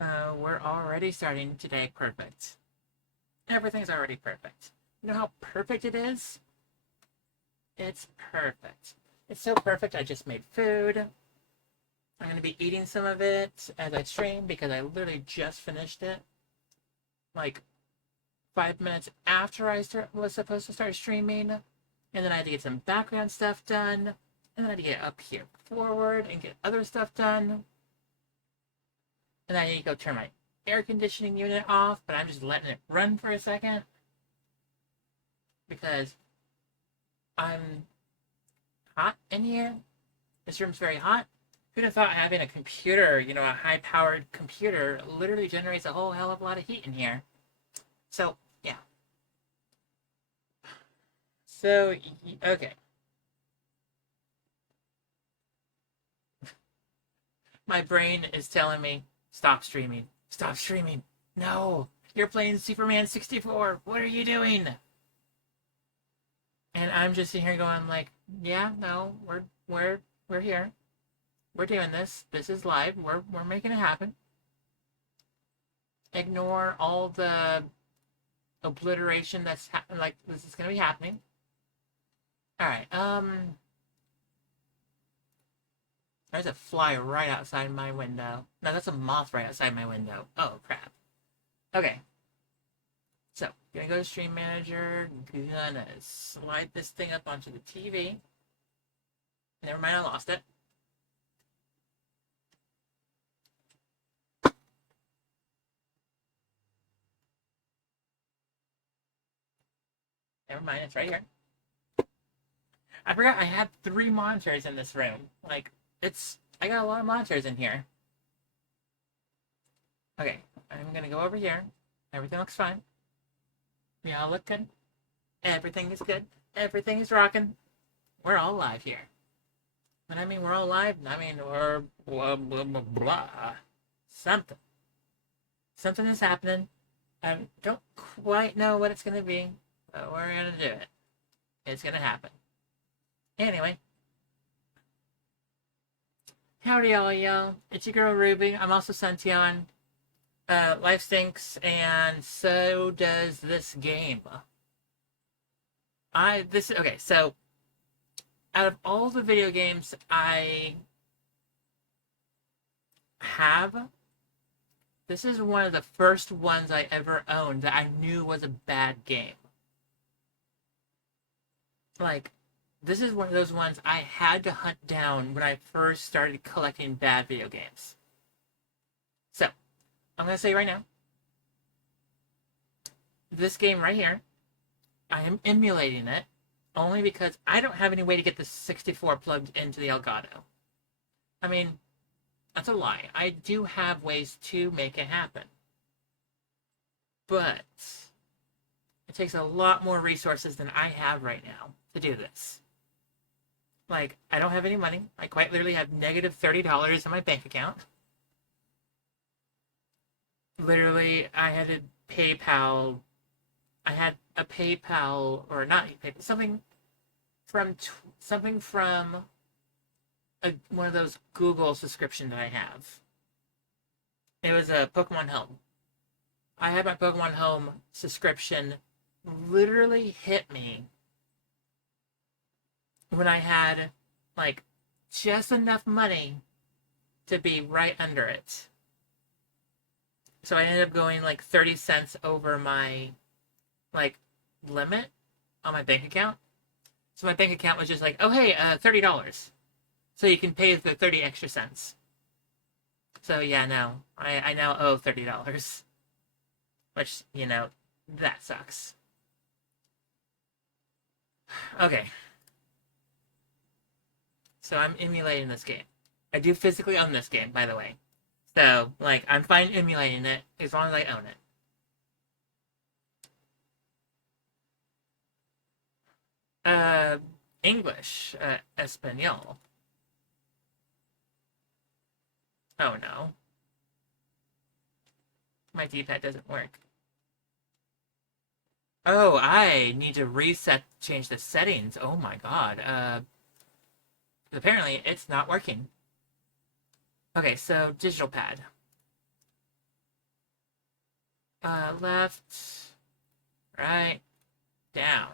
We're already starting today perfect. Everything's already perfect. You know how perfect it is? It's perfect. It's so perfect, I just made food. I'm going to be eating some of it as I stream because I literally just finished it. Like 5 minutes after was supposed to start streaming. And then I had to get some background stuff done. And then I had to get up here forward and get other stuff done. And I need to go turn my air conditioning unit off, but I'm just letting it run for a second because I'm hot in here. This room's very hot. Who'd have thought having a computer, a high powered computer, literally generates a whole hell of a lot of heat in here? So, yeah. So, okay. My brain is telling me, stop streaming. Stop streaming. No, you're playing Superman 64. What are you doing? And I'm just sitting here going like, yeah, no, we're here. We're doing this. This is live. We're making it happen. Ignore all the obliteration that's like this is gonna be happening. All right. There's a fly right outside my window. No, that's a moth right outside my window. Oh crap. Okay. So gonna go to Stream Manager. Gonna slide this thing up onto the TV. Never mind, I lost it. Never mind, it's right here. I forgot I had 3 monitors in this room. Like, I got a lot of monitors in here. Okay, I'm gonna go over here. Everything looks fine. We all look good. Everything is good. Everything is rocking. We're all live here. When I mean we're all live, I mean we're blah, blah, blah, blah. Something. Something is happening. I don't quite know what it's gonna be, but we're gonna do it. It's gonna happen. Anyway, howdy all y'all. It's your girl Ruby. I'm also Suntion. Life stinks, and so does this game. Okay. So out of all the video games I have, this is one of the first ones I ever owned that I knew was a bad game. Like, this is one of those ones I had to hunt down when I first started collecting bad video games. So, I'm going to say right now, this game right here, I am emulating it only because I don't have any way to get the 64 plugged into the Elgato. I mean, that's a lie. I do have ways to make it happen. But it takes a lot more resources than I have right now to do this. Like, I don't have any money. I quite literally have negative $30 in my bank account. Literally, I had to PayPal. I had a PayPal, or not PayPal, something from one of those Google subscriptions that I have. It was a Pokemon Home. I had my Pokemon Home subscription literally hit me when I had like just enough money to be right under it. So I ended up going like 30 cents over my like limit on my bank account. So my bank account was just like, oh hey, $30. So you can pay the 30 extra cents. So yeah, no, I now owe $30, which that sucks. Okay, so I'm emulating this game. I do physically own this game, by the way. So like, I'm fine emulating it as long as I own it. Uh, English, Espanol. Oh no, my D-pad doesn't work. Oh, I need to change the settings. Oh my god. Apparently it's not working. Okay, so digital pad. Left, right, down.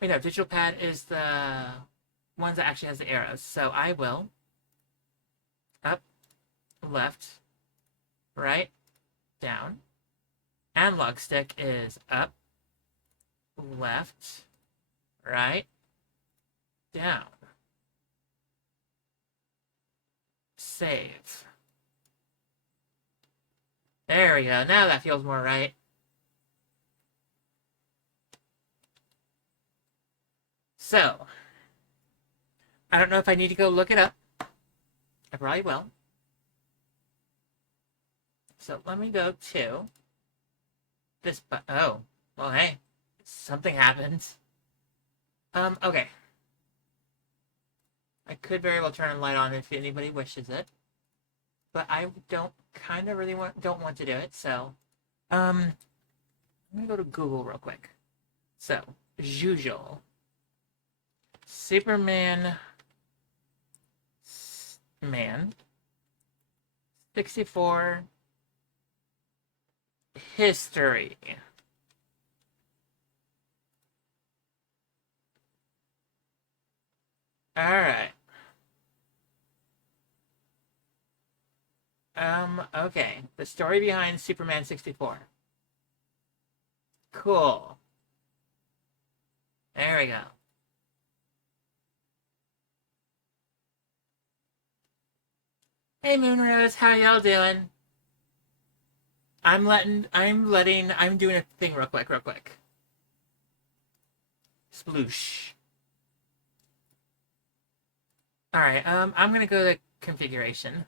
Wait, no, digital pad is the one that actually has the arrows. So I will up, left, right, down. Analog stick is up, left, right, down. Save. There we go. Now that feels more right. So, I don't know if I need to go look it up. I probably will. So let me go to this, oh, well, hey, something happened. Okay. I could very well turn a light on if anybody wishes it, but I don't don't want to do it. So, let me go to Google real quick. So, Jujol, Superman, man, 64 history. All right. Okay. The story behind Superman 64. Cool. There we go. Hey Moonrose, how y'all doing? I'm doing a thing real quick. Sploosh. Alright, I'm gonna go to configuration.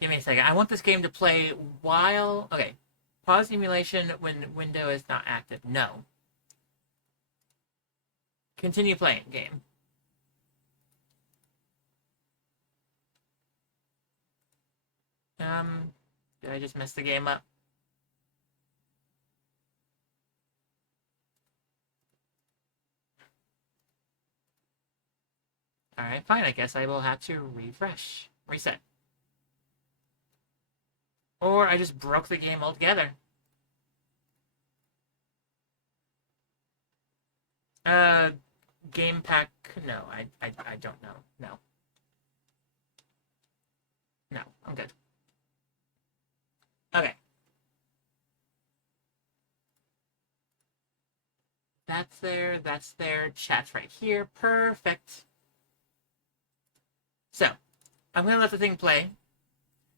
Give me a second. I want this game to play while... Okay. Pause emulation when window is not active. No. Continue playing game. Did I just mess the game up? Alright, fine. I guess I will have to refresh. Reset. Or I just broke the game altogether. Game pack... No, I don't know. No. No, I'm good. Okay. That's there. Chat's right here. Perfect. So, I'm gonna let the thing play.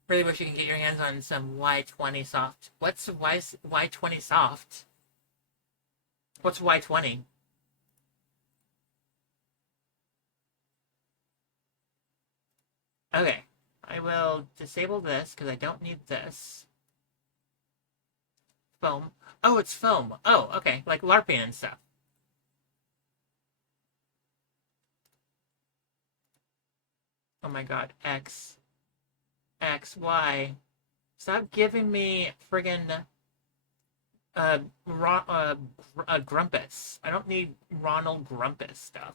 Really wish you can get your hands on some Y20 soft. What's Y20 soft? What's Y20? Okay. I will disable this because I don't need this. Foam. Oh, it's foam. Oh, okay. Like LARPing and stuff. Oh my god. X. X. Y. Stop giving me friggin' Grumpus. I don't need Ronald Grumpus stuff.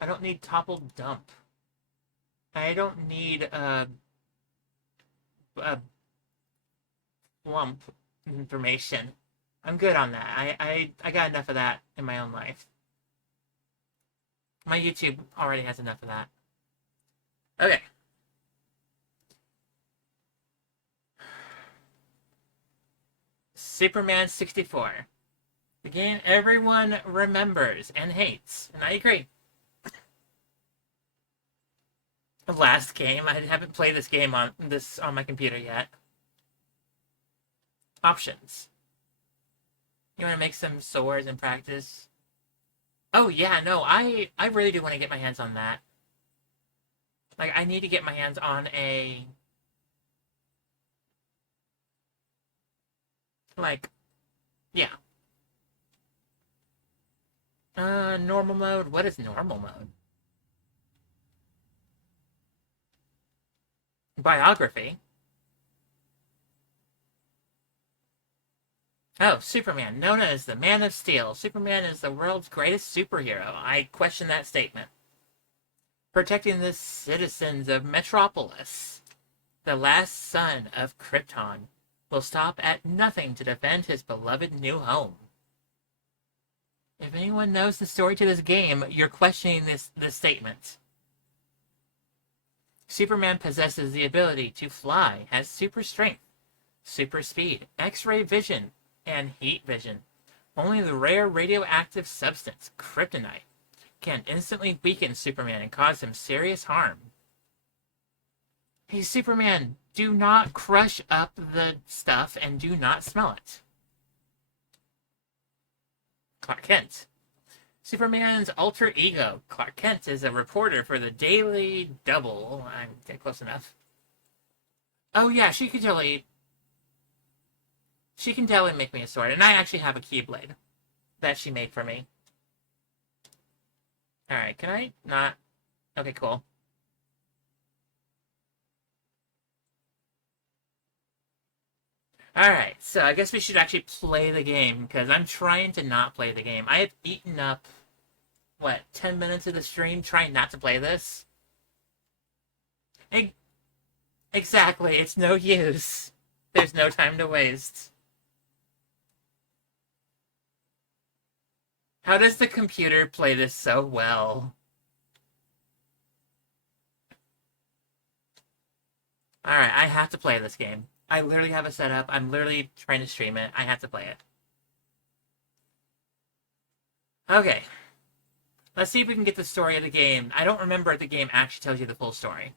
I don't need Topple Dump. I don't need Flump information. I'm good on that. I got enough of that in my own life. My YouTube already has enough of that. Okay. Superman 64. The game everyone remembers and hates. And I agree. The last game. I haven't played this game on my computer yet. Options. You want to make some swords and practice? Oh yeah, no, I really do want to get my hands on that. Like I need to get my hands on a like yeah. Normal mode. What is normal mode? Biography. Oh, Superman, known as the Man of Steel. Superman is the world's greatest superhero. I question that statement. Protecting the citizens of Metropolis. the last son of Krypton, will stop at nothing to defend his beloved new home. If anyone knows the story to this game, you're questioning this statement. Superman possesses the ability to fly, has super strength, super speed, X-ray vision, and heat vision. Only the rare radioactive substance, kryptonite, can instantly weaken Superman and cause him serious harm. Hey, Superman, do not crush up the stuff and do not smell it. Clark Kent. Superman's alter ego, Clark Kent, is a reporter for the Daily Double. I'm getting close enough. Oh yeah, she can totally make me a sword, and I actually have a Keyblade that she made for me. Alright, can I not? Okay, cool. Alright, so I guess we should actually play the game, because I'm trying to not play the game. I have eaten up, what, 10 minutes of the stream trying not to play this? Exactly, it's no use. There's no time to waste. How does the computer play this so well? Alright, I have to play this game. I literally have it set up. I'm literally trying to stream it. I have to play it. Okay. Let's see if we can get the story of the game. I don't remember if the game actually tells you the full story.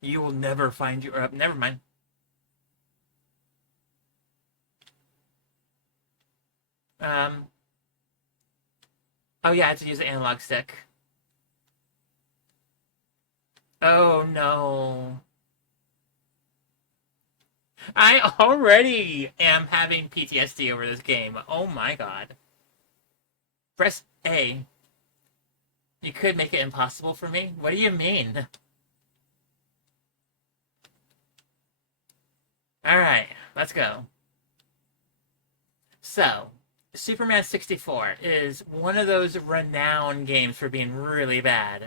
You will never find your... never mind. Oh yeah, I have to use the analog stick. Oh no. I already am having PTSD over this game. Oh my god. Press A. You could make it impossible for me? What do you mean? Alright, let's go. So, Superman 64 is one of those renowned games for being really bad.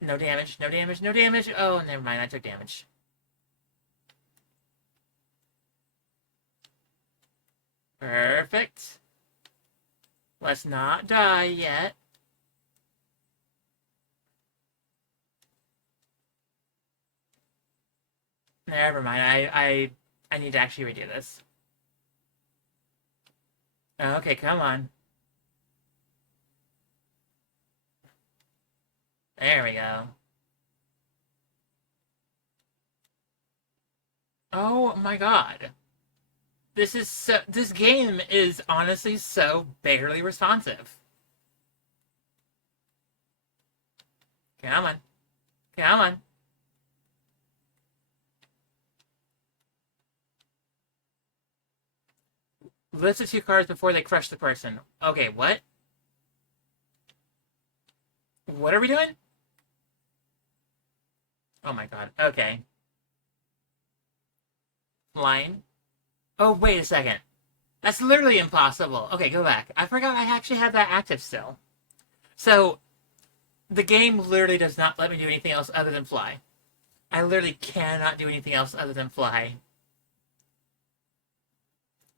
No damage, no damage, no damage. Oh, never mind, I took damage. Perfect. Let's not die yet. Never mind, I need to actually redo this. Okay, come on. There we go. Oh my god. This game is honestly so barely responsive. Come on. Come on. List the two cards before they crush the person. Okay, what? What are we doing? Oh my god. Okay. Line. Oh, wait a second. That's literally impossible. Okay, go back. I forgot I actually had that active still. So, the game literally does not let me do anything else other than fly. I literally cannot do anything else other than fly.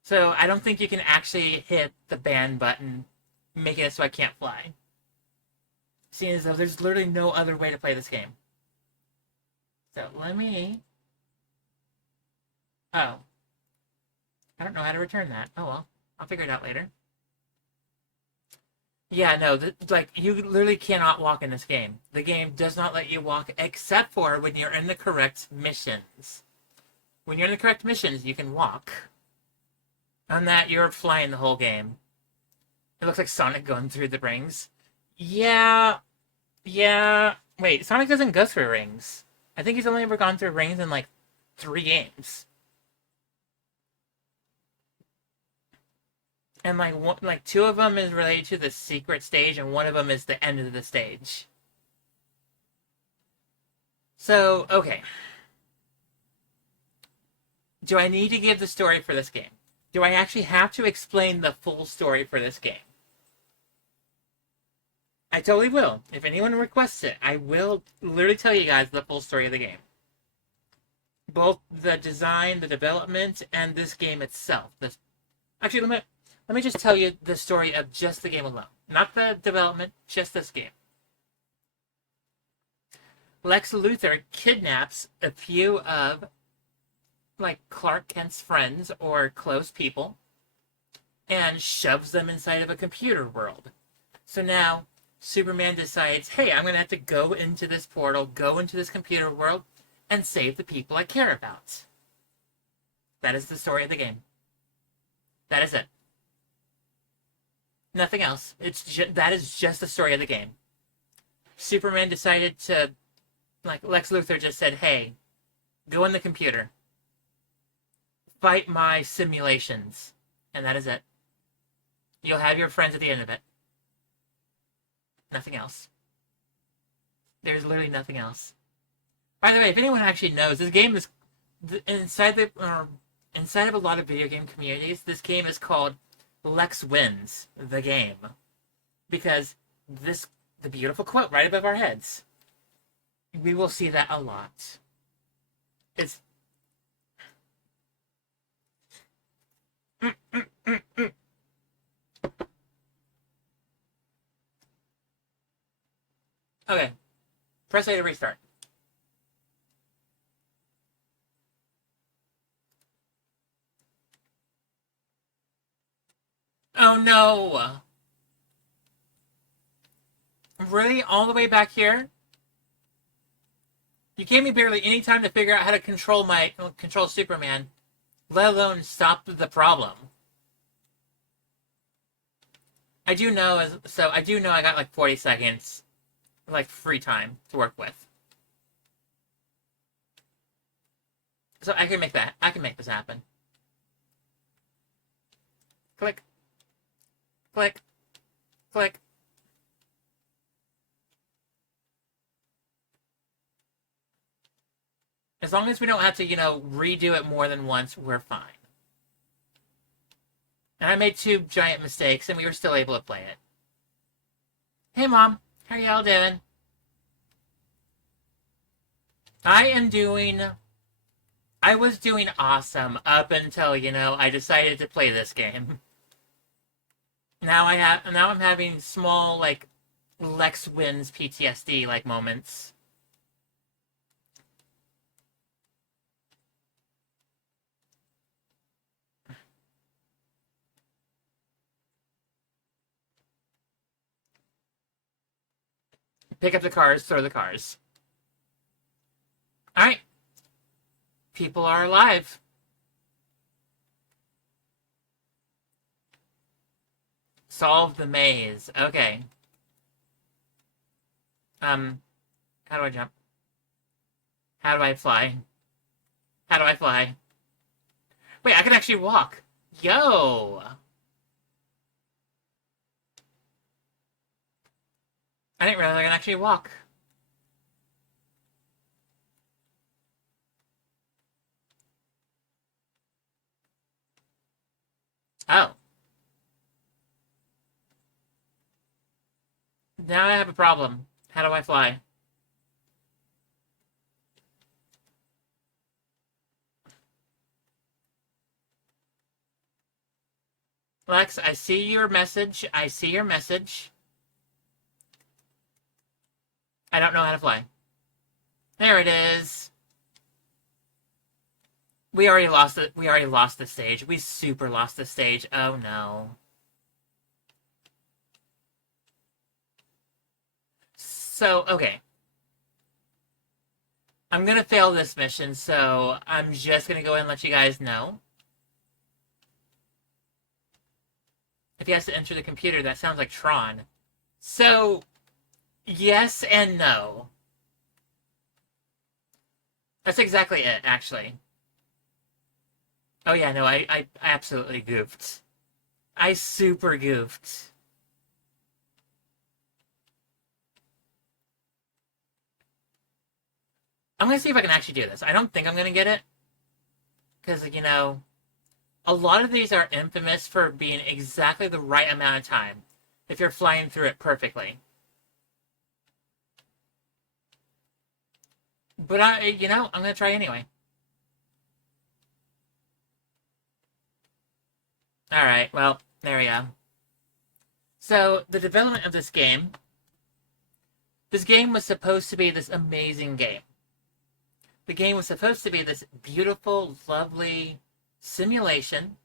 So, I don't think you can actually hit the ban button, making it so I can't fly. Seeing as though there's literally no other way to play this game. So, let me... Oh. I don't know how to return that. Oh well. I'll figure it out later. Yeah, no, like, you literally cannot walk in this game. The game does not let you walk except for when you're in the correct missions. When you're in the correct missions, you can walk. On that, you're flying the whole game. It looks like Sonic going through the rings. Yeah. Yeah. Wait, Sonic doesn't go through rings. I think he's only ever gone through rings in, like, 3 games. And like 2 of them is related to the secret stage, and 1 of them is the end of the stage. So, okay. Do I need to give the story for this game? Do I actually have to explain the full story for this game? I totally will. If anyone requests it, I will literally tell you guys the full story of the game. Both the design, the development, and this game itself. Actually, let me just tell you the story of just the game alone. Not the development, just this game. Lex Luthor kidnaps a few of like Clark Kent's friends or close people and shoves them inside of a computer world. So now Superman decides, hey, I'm going to have to go into this portal, go into this computer world, and save the people I care about. That is the story of the game. That is it. Nothing else. That is just the story of the game. Superman decided to, like, Lex Luthor just said, hey, go in the computer. Fight my simulations. And that is it. You'll have your friends at the end of it. Nothing else. There's literally nothing else. By the way, if anyone actually knows, this game is inside of a lot of video game communities. This game is called Lex Wins the Game because the beautiful quote right above our heads. We will see that a lot. It's okay. Press A to restart. Oh no! Really? All the way back here? You gave me barely any time to figure out how to control Superman, let alone stop the problem. I do know I got like 40 seconds like free time to work with. So I can make that. I can make this happen. Click. Click. Click. As long as we don't have to, redo it more than once, we're fine. And I made 2 giant mistakes, and we were still able to play it. Hey, Mom. How y'all doing? I was doing awesome up until, I decided to play this game. Now I'm having small, like, Lex wins PTSD, like, moments. Pick up the cars, throw the cars. Alright. People are alive. Solve the maze. Okay. How do I jump? How do I fly? How do I fly? Wait, I can actually walk. Yo! I didn't realize I can actually walk. Oh. Now I have a problem. How do I fly? Lex, I see your message. I see your message. I don't know how to fly. There it is. We already lost it. We already lost the stage. We super lost the stage. Oh no. So, okay. I'm gonna fail this mission, so I'm just gonna go ahead and let you guys know. If he has to enter the computer, that sounds like Tron. So, yes and no. That's exactly it, actually. Oh yeah, no, I absolutely goofed. I super goofed. I'm gonna see if I can actually do this. I don't think I'm gonna get it. Because, a lot of these are infamous for being exactly the right amount of time if you're flying through it perfectly. But I'm gonna try anyway. All right, well, there we go. So the development of this game was supposed to be this amazing game. The game was supposed to be this beautiful, lovely simulation.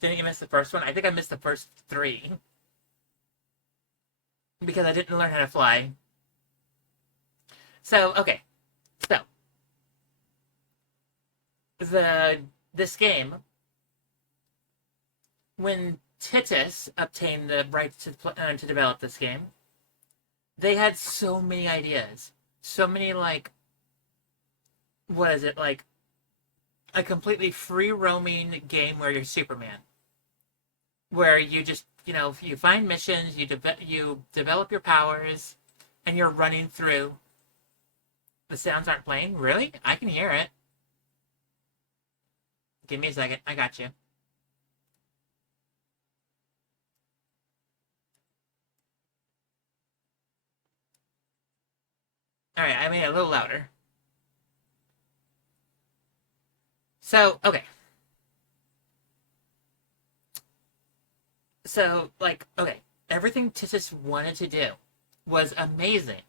Didn't you miss the first one? I think I missed the first three because I didn't learn how to fly. So, okay. So, this game, when Titus obtained the rights to develop this game, they had so many ideas. So many, like, what is it? Like, a completely free roaming game where you're Superman. Where you just, you find missions, you develop your powers, and you're running through. The sounds aren't playing? Really? I can hear it. Give me a second. I got you. Alright, I made it a little louder. So, okay. So, like, okay. Everything Titus wanted to do was amazing.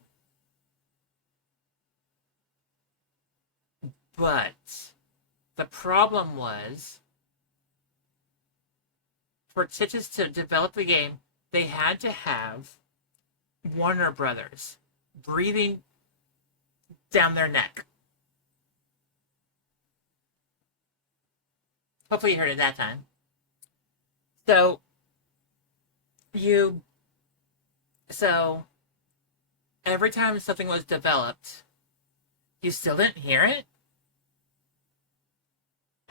But the problem was, for Titus to develop the game, they had to have Warner Brothers breathing down their neck. Hopefully you heard it that time. So you so every time something was developed, you still didn't hear it.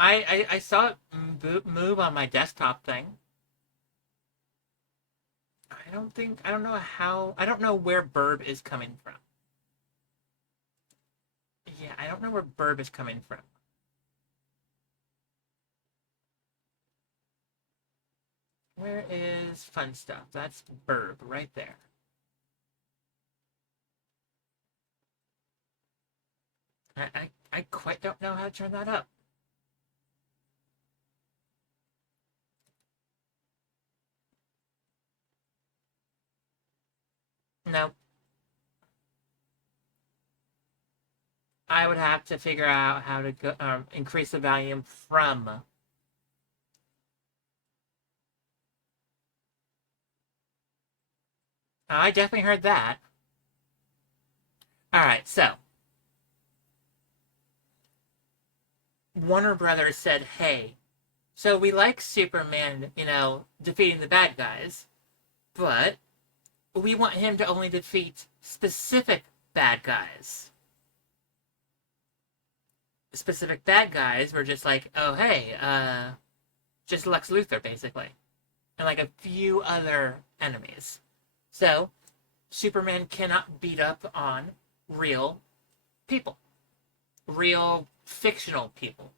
I saw it move on my desktop thing. I don't know how, I don't know where Burb is coming from. Yeah, I don't know where Burb is coming from. Where is fun stuff? That's Burb right there. I quite don't know how to turn that up. No. I would have to figure out how to increase the volume from. I definitely heard that. All right, so Warner Brothers said, "Hey, so we like Superman, defeating the bad guys, but we want him to only defeat specific bad guys. Specific bad guys were just like, oh hey, just Lex Luthor basically, and like a few other enemies. So Superman cannot beat up on real people, real fictional people.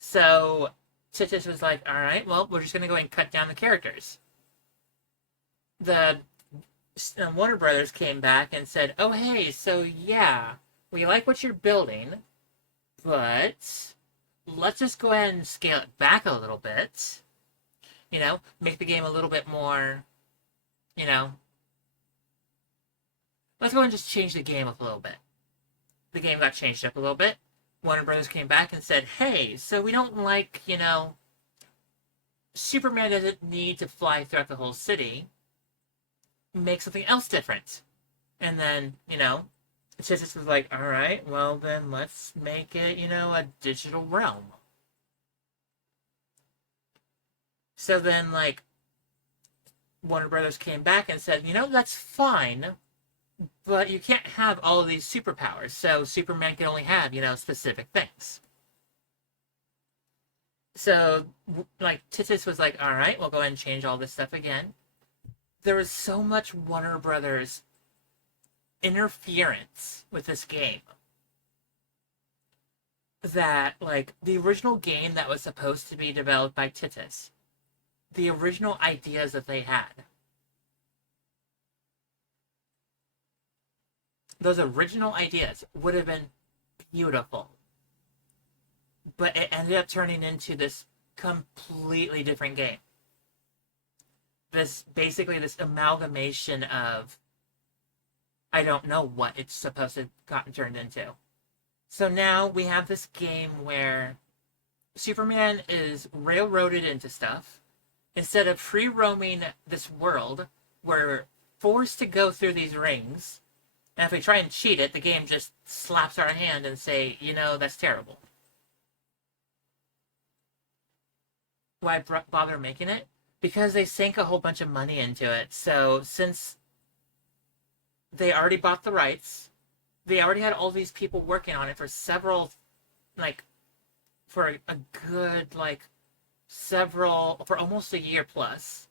So Titus was like, all right, well, we're just gonna go and cut down the characters. The Warner Brothers came back and said, oh hey, so yeah, we like what you're building, but let's just go ahead and scale it back a little bit. Make the game a little bit more, you know, let's go and just change the game up a little bit. The game got changed up a little bit. Warner Brothers came back and said, hey, so we don't like, Superman doesn't need to fly throughout the whole city. Make something else different. And then, Titus was like, all right, well then let's make it, a digital realm. So then, like, Warner Brothers came back and said, that's fine, but you can't have all of these superpowers. So Superman can only have, specific things. So, like, Titus was like, all right, we'll go ahead and change all this stuff again. There was so much Warner Brothers interference with this game that, like, the original game that was supposed to be developed by Titus, the original ideas that they had, those original ideas would have been beautiful. But it ended up turning into this completely different game. This basically this amalgamation of I don't know what it's supposed to got turned into. So now we have this game where Superman is railroaded into stuff. Instead of free roaming this world, we're forced to go through these rings. And if we try and cheat it, the game just slaps our hand and say, that's terrible. Why bother making it? Because they sank a whole bunch of money into it. So since they already bought the rights, they already had all these people working on it for several, like, for a good, like, for almost a year plus.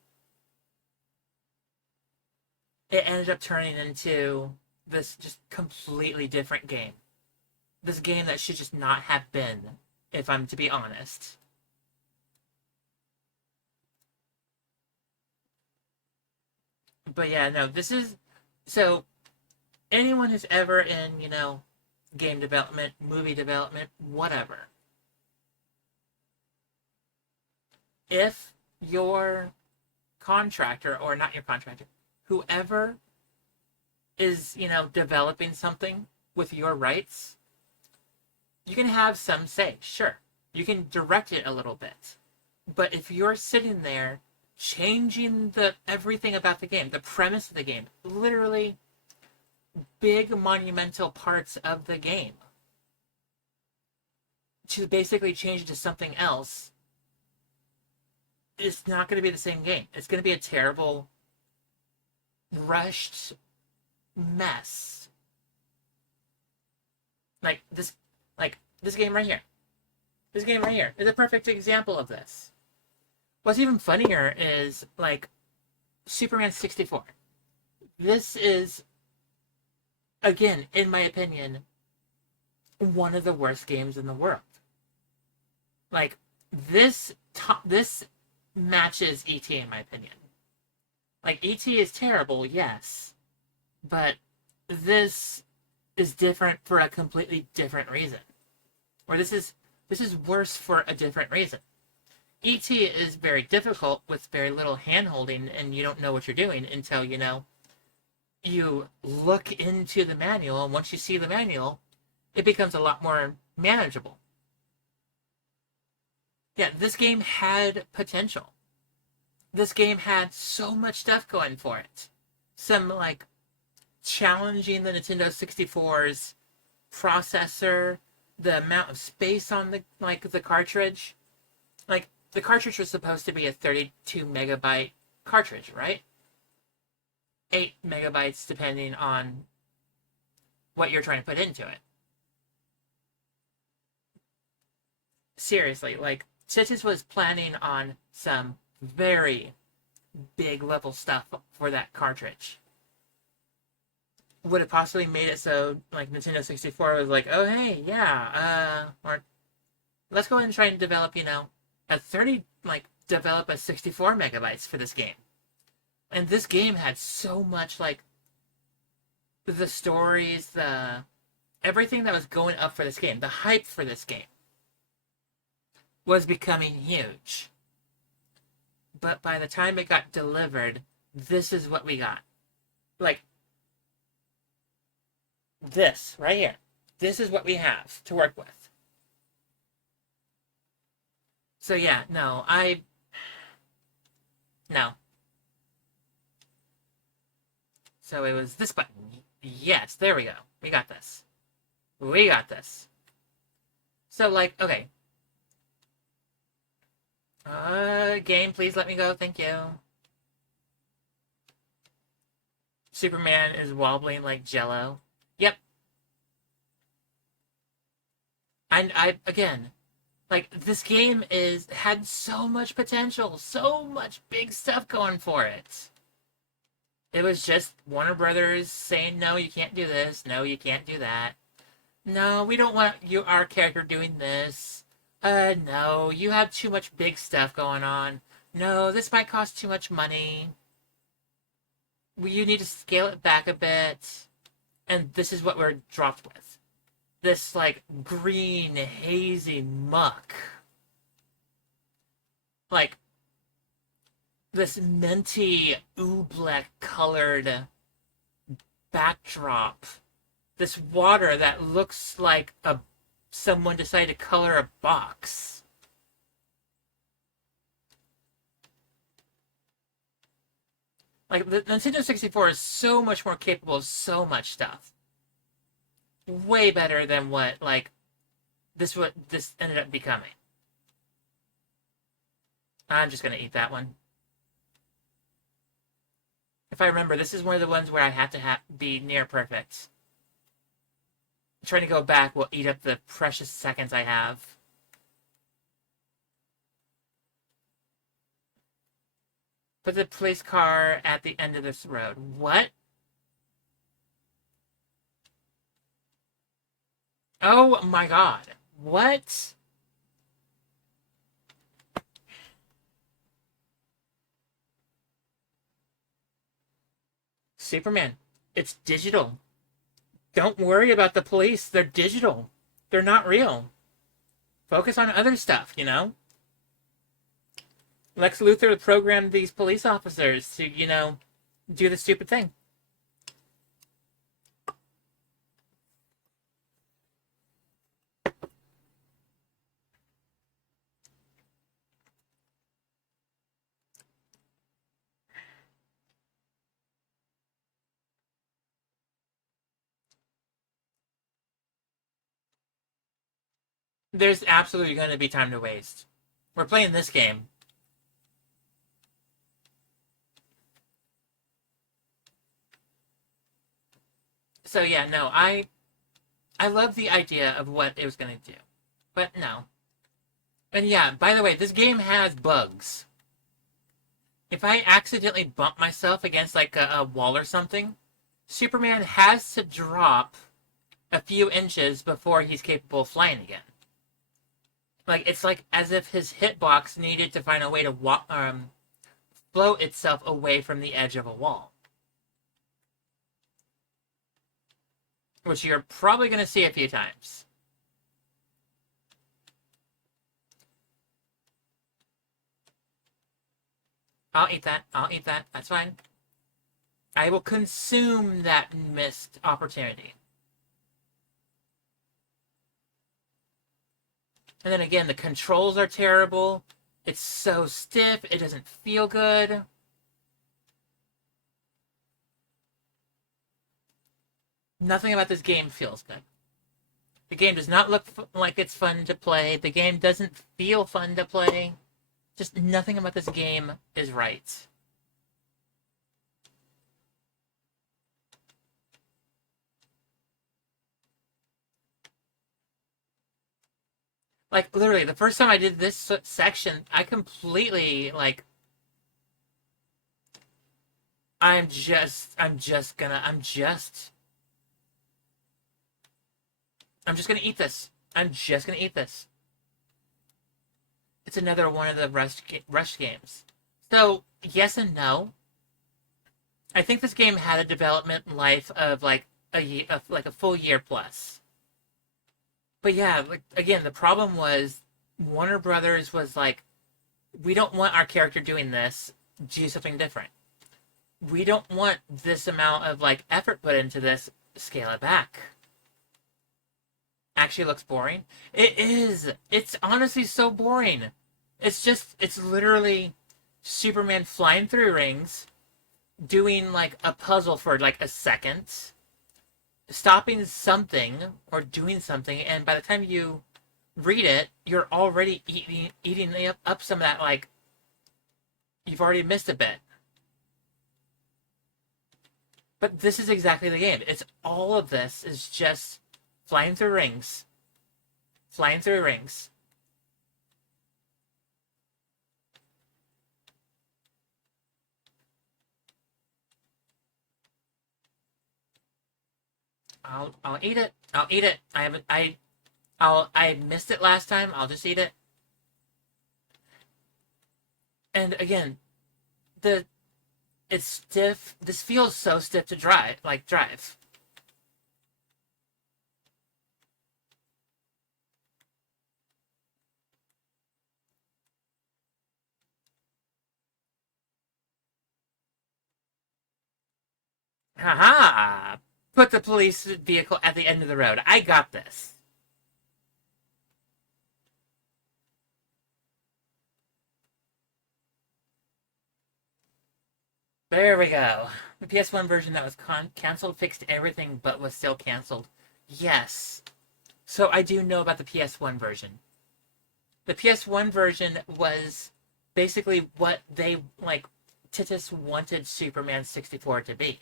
It ended up turning into this just completely different game. This game that should just not have been, if I'm to be honest. But yeah, no, this is so anyone who's ever in, game development, movie development, whatever. If your contractor, or not your contractor, whoever is, developing something with your rights, you can have some say, sure. You can direct it a little bit. But if you're sitting there changing everything about the game, the premise of the game, literally big monumental parts of the game, to basically change it to something else, it's not going to be the same game. It's going to be a terrible, rushed mess. Like this game right here. This game right here is a perfect example of this. What's even funnier is, like, Superman 64. This is, again, in my opinion, one of the worst games in the world. Like, this matches E.T. in my opinion. Like, E.T. is terrible, yes, but this is different for a completely different reason. Or this is worse for a different reason. E.T. is very difficult with very little hand-holding, and you don't know what you're doing until, you look into the manual, and once you see the manual, it becomes a lot more manageable. Yeah, this game had potential. This game had so much stuff going for it. Some, like, challenging the Nintendo 64's processor, the amount of space on the cartridge. Like, the cartridge was supposed to be a 32 megabyte cartridge, right? 8 megabytes depending on what you're trying to put into it. Seriously, like, Titus was planning on some very big level stuff for that cartridge. Would it possibly made it so, like, Nintendo 64 was like, oh hey, yeah, or let's go ahead and try and develop, develop a 64 megabytes for this game. And this game had so much, like, the stories, everything that was going up for this game, the hype for this game, was becoming huge. But by the time it got delivered, this is what we got. Like, this, right here. This is what we have to work with. So yeah, no. So it was this button. Yes, there we go. We got this. We got this. So, like, okay. Game, please let me go. Thank you. Superman is wobbling like Jello. Yep. And again, like, this game had so much potential, so much big stuff going for it. It was just Warner Brothers saying, no, you can't do this, no, you can't do that. No, we don't want our character doing this. No, you have too much big stuff going on. No, this might cost too much money. You need to scale it back a bit. And this is what we're dropped with. This, like, green, hazy muck. Like, this minty, oobleck colored backdrop. This water that looks like someone decided to color a box. Like, the Nintendo 64 is so much more capable of so much stuff. Way better than what this ended up becoming. I'm just gonna eat that one. If I remember, this is one of the ones where I have to be near perfect. Trying to go back will eat up the precious seconds I have. Put the police car at the end of this road. What? Oh my god. What? Superman, it's digital. Don't worry about the police. They're digital. They're not real. Focus on other stuff, you know? Lex Luthor programmed these police officers to, do the stupid thing. There's absolutely going to be time to waste. We're playing this game. So yeah, no, I love the idea of what it was going to do. But no. And yeah, by the way, this game has bugs. If I accidentally bump myself against like a wall or something, Superman has to drop a few inches before he's capable of flying again. Like it's like as if his hitbox needed to find a way to float itself away from the edge of a wall, which you're probably going to see a few times. I'll eat that. I'll eat that. That's fine. I will consume that missed opportunity. And then again, the controls are terrible. It's so stiff. It doesn't feel good. Nothing about this game feels good. The game does not look like it's fun to play. The game doesn't feel fun to play. Just nothing about this game is right. Like, literally, the first time I did this section, I completely, like, I'm just gonna eat this. I'm just gonna eat this. It's another one of the rush games. So, yes and no. I think this game had a development life of like a full year plus. But yeah, like again, the problem was Warner Brothers was like, we don't want our character doing this. Do something different. We don't want this amount of like effort put into this. Scale it back. Actually looks boring. It is. It's honestly so boring. It's literally Superman flying through rings, doing like a puzzle for like a second, stopping something or doing something, and by the time you read it, you're already eating up some of that, like, you've already missed a bit. But this is exactly the game. It's all of this is just flying through rings. Flying through rings. I'll eat it. I'll eat it. I haven't I missed it last time. I'll just eat it. And again, the it's stiff. This feels so stiff to drive, like drive. Haha! Put the police vehicle at the end of the road. I got this. There we go. The PS1 version that was canceled fixed everything but was still canceled. Yes. So I do know about the PS1 version. The PS1 version was basically what they, like, Titus wanted Superman 64 to be.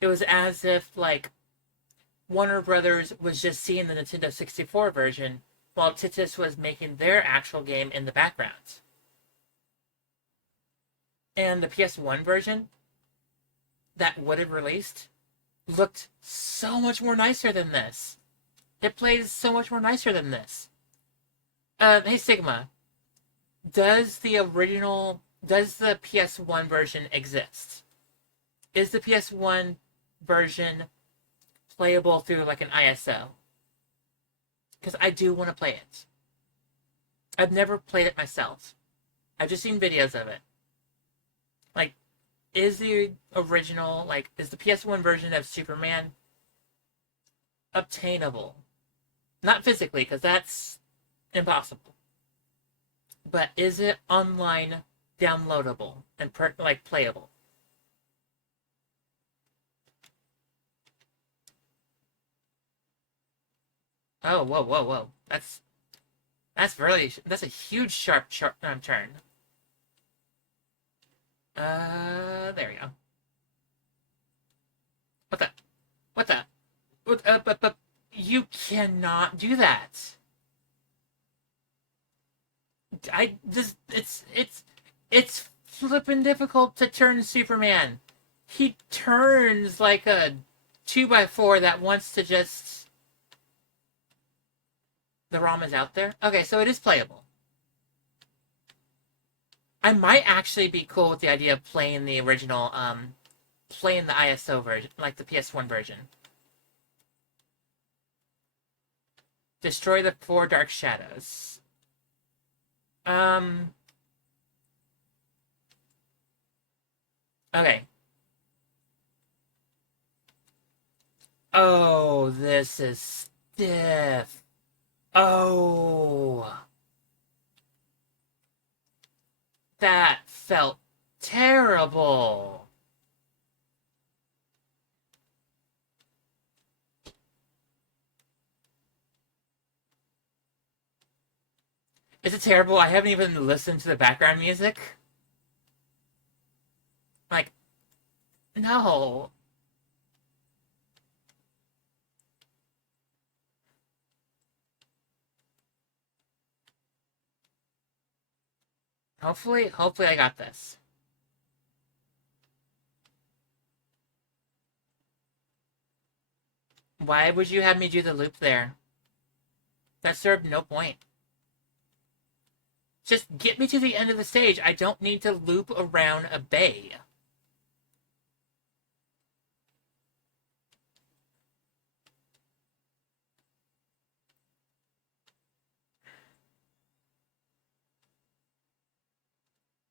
It was as if, like, Warner Brothers was just seeing the Nintendo 64 version while Titus was making their actual game in the background. And the PS1 version that would have released looked so much more nicer than this. It plays so much more nicer than this. Hey Sigma, does the PS1 version exist? Is the PS1 version playable through like an ISO? Because I do want to play it. I've never played it myself. I've just seen videos of it. Like, is the original, like, is the PS1 version of Superman obtainable? Not physically, because that's impossible. But is it online downloadable and, like, playable? Oh, whoa, whoa, whoa. That's a huge sharp turn. There we go. What the? What the? But you cannot do that. It's flippin' difficult to turn Superman. He turns like a 2x4 that wants to just. The ROM is out there? Okay, so it is playable. I might actually be cool with the idea of playing the original, playing the ISO version, like the PS1 version. Destroy the 4 Dark Shadows. Okay. Oh, this is stiff. Oh. That felt terrible. Is it terrible? I haven't even listened to the background music. Like, no. Hopefully I got this. Why would you have me do the loop there? That served no point. Just get me to the end of the stage. I don't need to loop around a bay.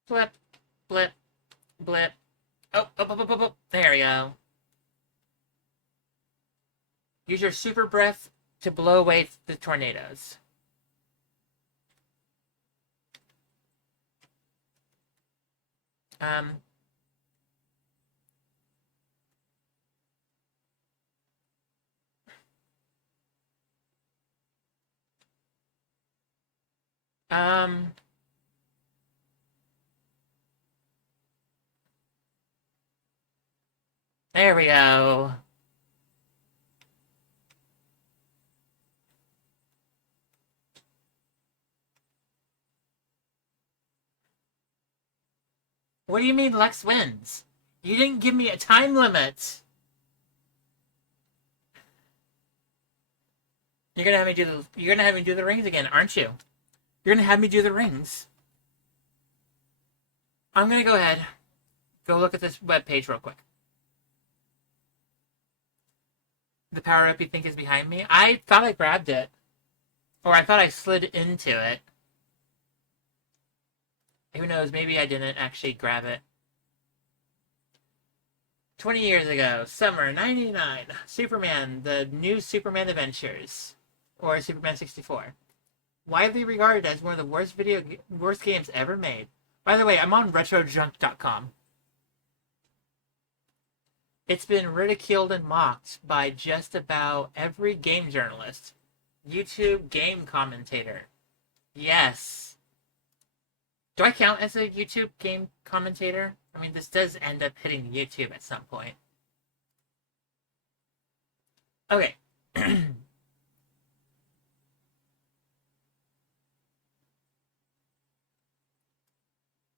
Blip, blip, blip. Oh, oh, oh, oh, oh, oh. There we go. Use your super breath to blow away the tornadoes. Um, um, there we go. What do you mean Lex wins? You didn't give me a time limit. You're gonna have me do the rings again, aren't you? You're gonna have me do the rings. I'm gonna go ahead, go look at this web page real quick. The power up you think is behind me? I thought I grabbed it, or I thought I slid into it. Who knows? Maybe I didn't actually grab it. 20 years ago, summer '99, Superman, the new Superman Adventures, or Superman 64. Widely regarded as one of the worst games ever made. By the way, I'm on RetroJunk.com. It's been ridiculed and mocked by just about every game journalist. YouTube game commentator. Yes. Do I count as a YouTube game commentator? I mean, this does end up hitting YouTube at some point. Okay.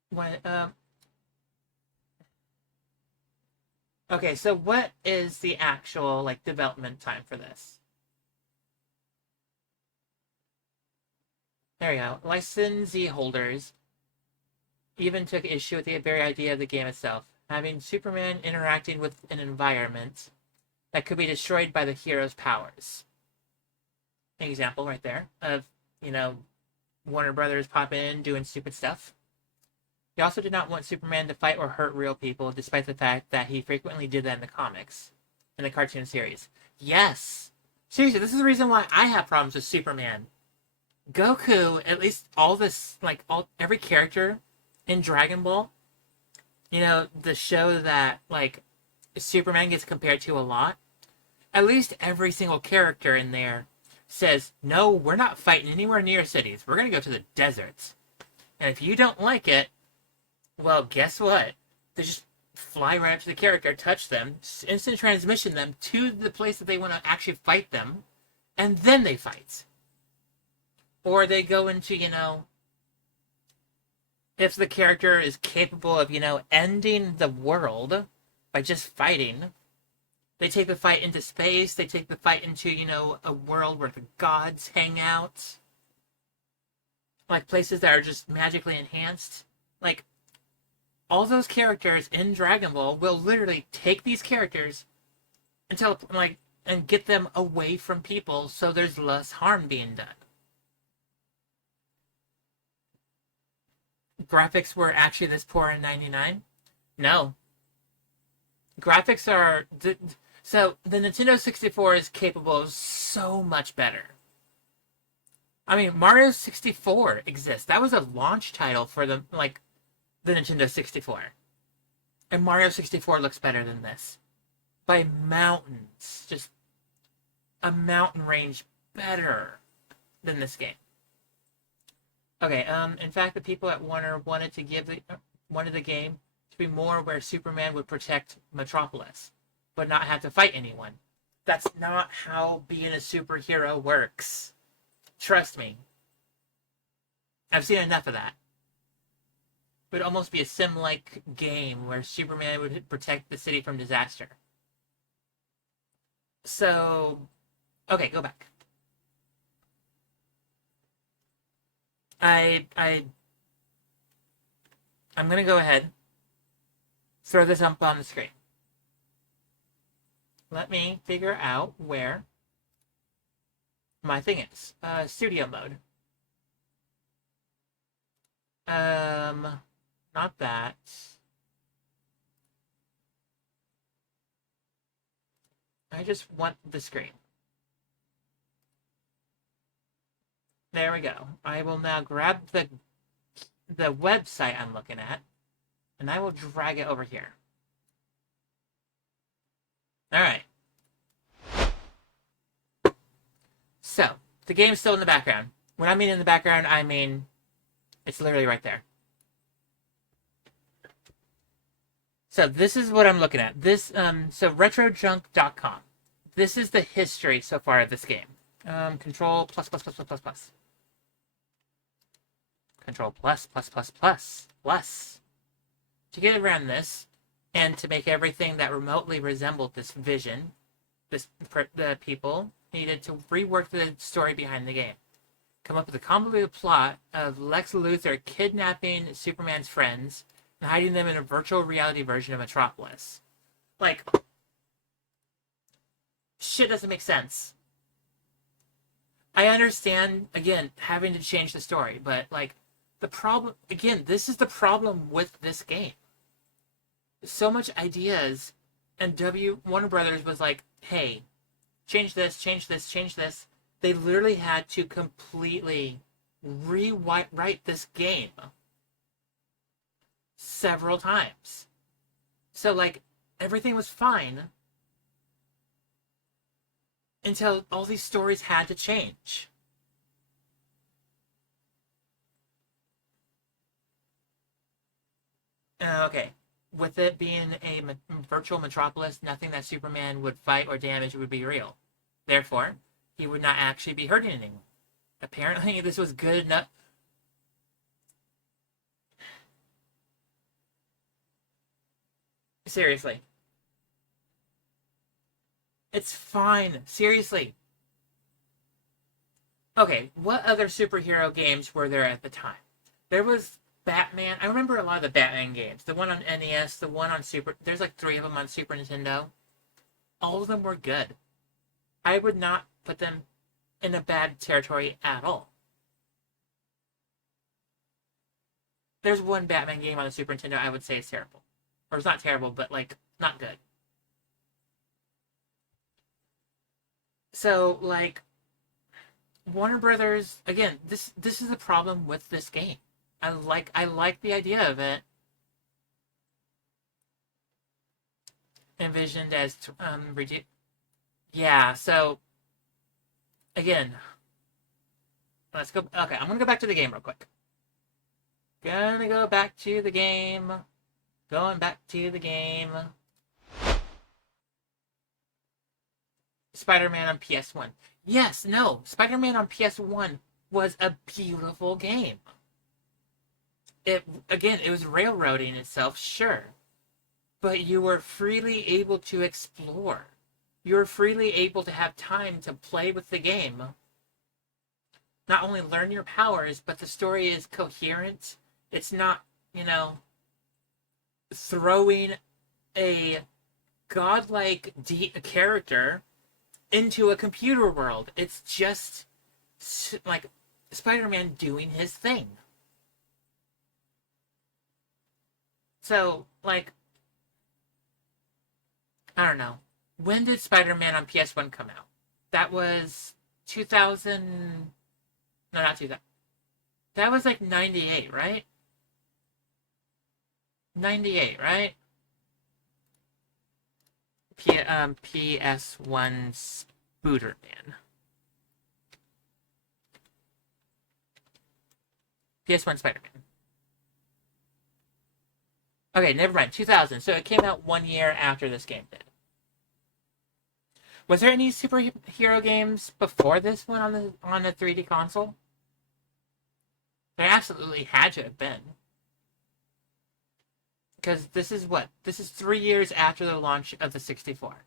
What, okay, so what is the actual, like, development time for this? There you go. Licensee holders even took issue with the very idea of the game itself, having Superman interacting with an environment that could be destroyed by the hero's powers. An example right there of, Warner Brothers popping in, doing stupid stuff. He also did not want Superman to fight or hurt real people, despite the fact that he frequently did that in the comics, in the cartoon series. Yes! Seriously, this is the reason why I have problems with Superman. Goku, at least every character in Dragon Ball, the show that, Superman gets compared to a lot, at least every single character in there says, no, we're not fighting anywhere near cities. We're going to go to the deserts. And if you don't like it, well, guess what? They just fly right up to the character, touch them, instant transmission them to the place that they want to actually fight them, and then they fight. Or they go into, if the character is capable of, ending the world by just fighting, they take the fight into space, they take the fight into, a world where the gods hang out. Like, places that are just magically enhanced. Like, all those characters in Dragon Ball will literally take these characters and get them away from people so there's less harm being done. Graphics were actually this poor in '99? No. Graphics are... So, the Nintendo 64 is capable of so much better. I mean, Mario 64 exists. That was a launch title for the Nintendo 64. And Mario 64 looks better than this. By mountains. Just a mountain range better than this game. Okay, in fact, the people at Warner wanted the game to be more where Superman would protect Metropolis, but not have to fight anyone. That's not how being a superhero works. Trust me. I've seen enough of that. It would almost be a sim-like game where Superman would protect the city from disaster. So, okay, go back. I'm gonna go ahead, throw this up on the screen. Let me figure out where my thing is. Studio mode. Not that. I just want the screen. There we go. I will now grab the website I'm looking at, and I will drag it over here. Alright. So, the game's still in the background. When I mean in the background, I mean it's literally right there. So this is what I'm looking at. This, so RetroJunk.com. This is the history so far of this game. Control plus plus plus plus plus plus. Control plus plus plus plus plus. To get around this, and to make everything that remotely resembled this vision, the people, needed to rework the story behind the game. Come up with a convoluted plot of Lex Luthor kidnapping Superman's friends and hiding them in a virtual reality version of Metropolis. Like, shit doesn't make sense. I understand, again, having to change the story, but, like, the problem, again, this is the problem with this game. So much ideas, and Warner Brothers was like, hey, change this, change this, change this. They literally had to completely rewrite this game several times. So, like, everything was fine until all these stories had to change. Okay. With it being a virtual metropolis, nothing that Superman would fight or damage would be real. Therefore, he would not actually be hurting anyone. Apparently, this was good enough. Seriously. It's fine. Seriously. Okay, what other superhero games were there at the time? There was Batman. I remember a lot of the Batman games. The one on NES, the one on Super. There's like 3 of them on Super Nintendo. All of them were good. I would not put them in a bad territory at all. There's one Batman game on the Super Nintendo I would say is terrible. Or it's not terrible, but like, not good. So, like, Warner Brothers, again, this is a problem with this game. I like the idea of it envisioned as yeah. So again, let's go. Okay, I'm gonna go back to the game real quick. Gonna go back to the game. Going back to the game. Spider-Man on PS1. Yes, no. Spider-Man on PS1 was a beautiful game. It was railroading itself, sure, but you were freely able to explore. You were freely able to have time to play with the game. Not only learn your powers, but the story is coherent. It's not, you know, throwing a godlike character into a computer world. It's just like Spider-Man doing his thing. So, like, I don't know. When did Spider-Man on PS1 come out? That was 2000. No, not 2000. That was like 98, right? 98, right? PS1 Spooderman. PS1 Spider-Man. Okay, never mind. 2000. So it came out 1 year after this game did. Was there any superhero games before this one on the 3D console? There absolutely had to have been. Because this is what? This is 3 years after the launch of the 64.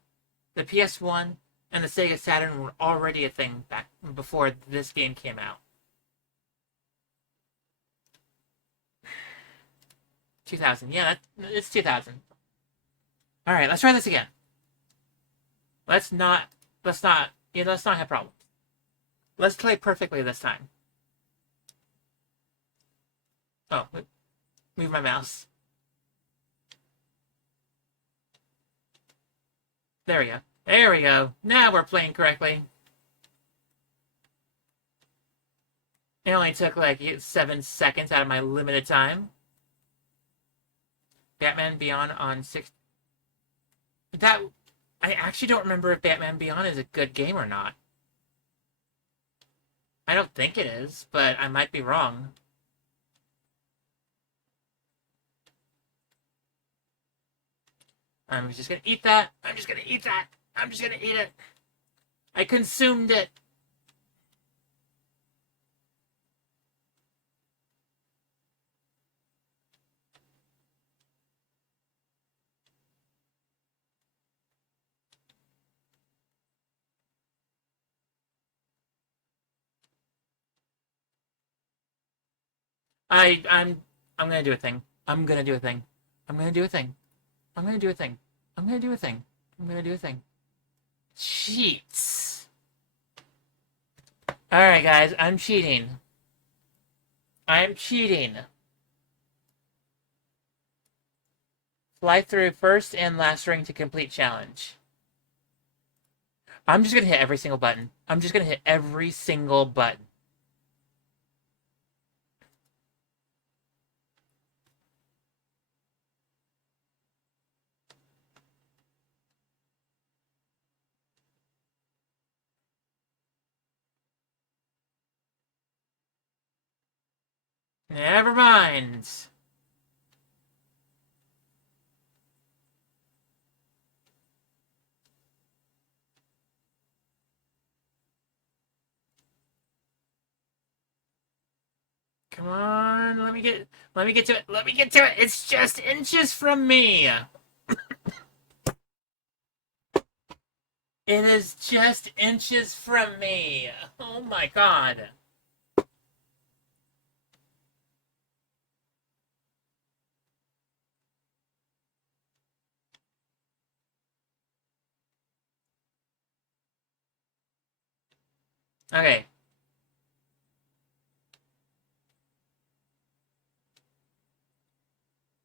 The PS1 and the Sega Saturn were already a thing back before this game came out. 2000. Yeah, it's 2000. All right, let's try this again. Let's not. Let's not have problems. Let's play perfectly this time. Oh, move my mouse. There we go. There we go. Now we're playing correctly. It only took like 7 seconds out of my limited time. Batman Beyond on 6. That I actually don't remember if Batman Beyond is a good game or not. I don't think it is, but I might be wrong. I'm just gonna eat that. I'm just gonna eat that. I'm just gonna eat it. I consumed it. I'm gonna do a thing. I'm gonna do a thing. I'm gonna do a thing. I'm gonna do a thing. I'm gonna do a thing. I'm gonna do a thing. Cheats. Alright, guys, I'm cheating. I'm cheating. Fly through first and last ring to complete challenge. I'm just gonna hit every single button. I'm just gonna hit every single button. Never mind. Come on, let me get to it. Let me get to it. It's just inches from me. It is just inches from me. Oh my god. Okay.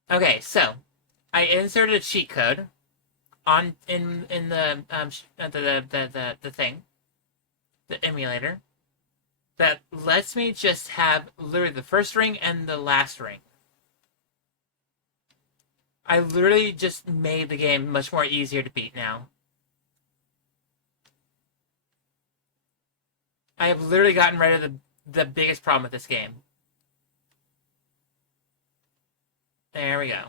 Okay, so I inserted a cheat code on in the thing, the emulator that lets me just have literally the first ring and the last ring. I literally just made the game much more easier to beat now. I have literally gotten rid of the biggest problem with this game. There we go.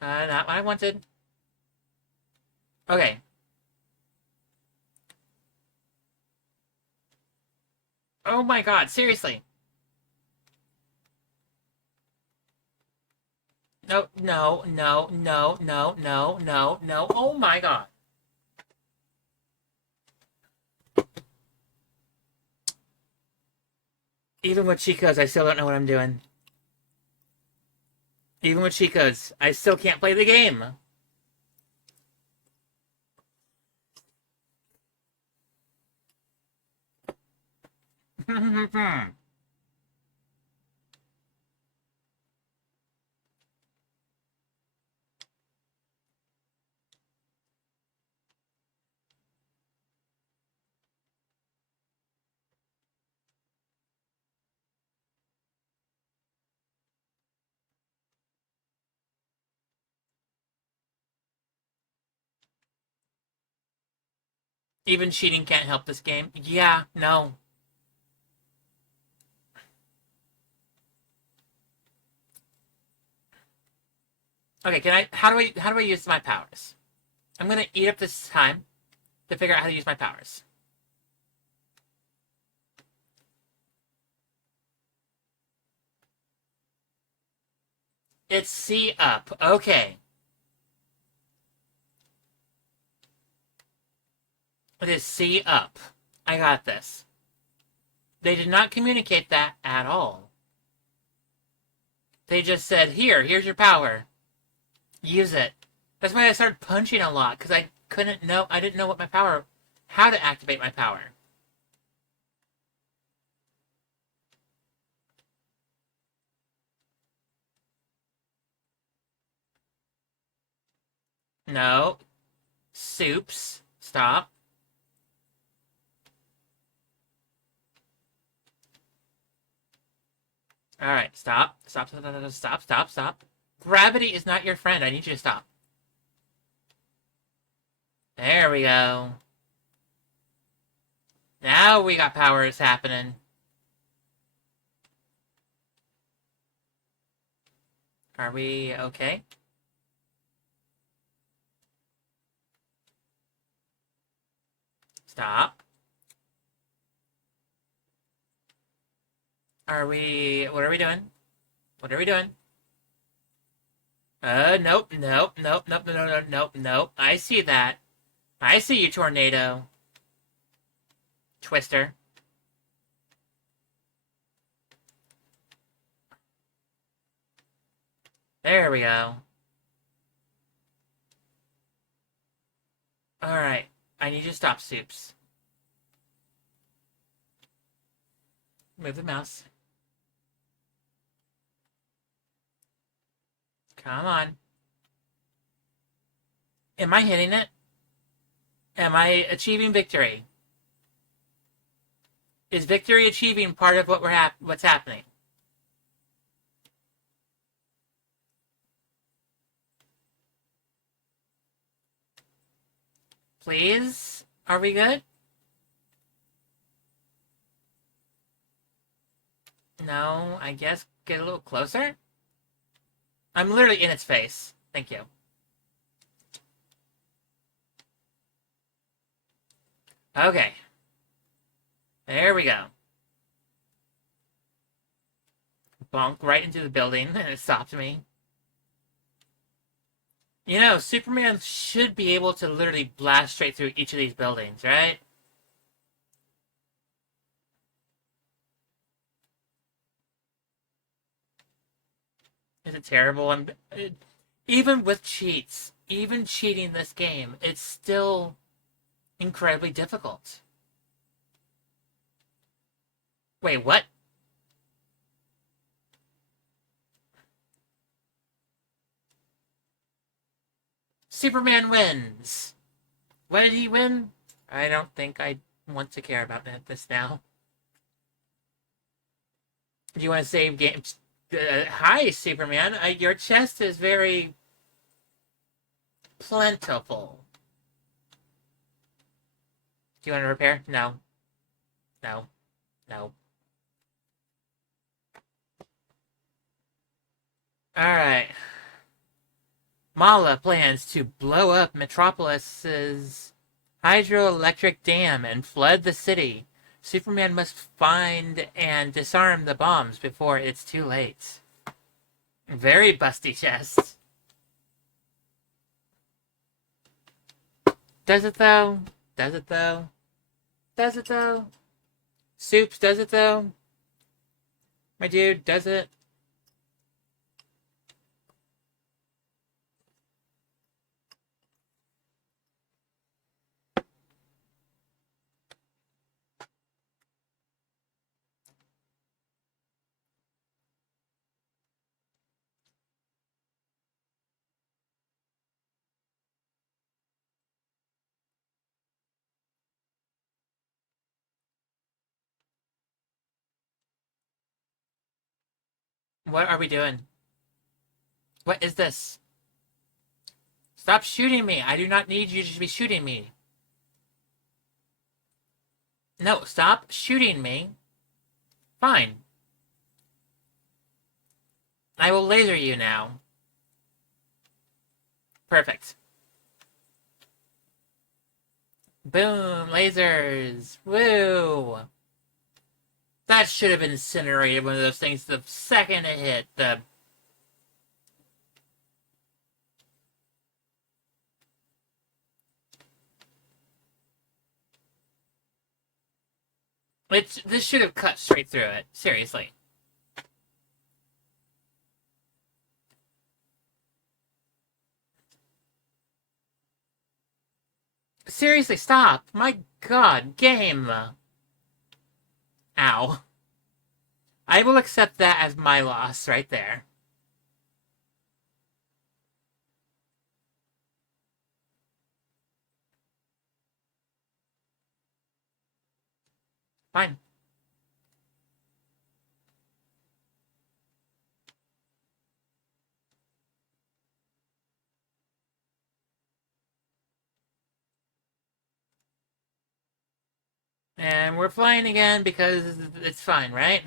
Not what I wanted. Okay. Oh my god, seriously. No, no, no, no, no, no, no, no. Oh my god. Even with Chico's, I still don't know what I'm doing. Even with Chico's, I still can't play the game. Even cheating can't help this game. Yeah, no. Okay, how do I use my powers? I'm gonna eat up this time to figure out how to use my powers. It's C up. Okay. It is C up. I got this. They did not communicate that at all. They just said, here's your power. Use it. That's why I started punching a lot, because I didn't know what my power, how to activate my power. No. Soups. Stop. Alright, stop. Stop, stop, stop, stop, stop, stop. Gravity is not your friend. I need you to stop. There we go. Now we got powers happening. Are we okay? Stop. What are we doing? What are we doing? Nope, nope, nope, nope, no, no, no, nope, nope. I see that. I see you, tornado. Twister. There we go. Alright. I need you to stop, Soups. Move the mouse. Come on. Am I hitting it? Am I achieving victory? Is victory achieving part of what's happening? Please? Are we good? No, I guess get a little closer? I'm literally in its face. Thank you. Okay. There we go. Bonk right into the building, and it stopped me. You know, Superman should be able to literally blast straight through each of these buildings, right? Is it terrible? Even with cheats, even cheating this game, it's still incredibly difficult. Wait, what? Superman wins. What did he win? I don't think I want to care about this now. Do you want to save games? Hi, Superman. Your chest is very plentiful. Do you want to repair? No. No. No. Alright. Mala plans to blow up Metropolis's hydroelectric dam and flood the city. Superman must find and disarm the bombs before it's too late. Very busty chest. Does it though? Does it though? Does it though? Soups, does it though? My dude, does it? What are we doing? What is this? Stop shooting me. I do not need you to be shooting me. No, stop shooting me. Fine. I will laser you now. Perfect. Boom, lasers. Woo. That should have incinerated one of those things the second it hit the... This should have cut straight through it. Seriously. Seriously, stop. My god, game. Ow. I will accept that as my loss right there. Fine. And we're flying again because it's fine, right?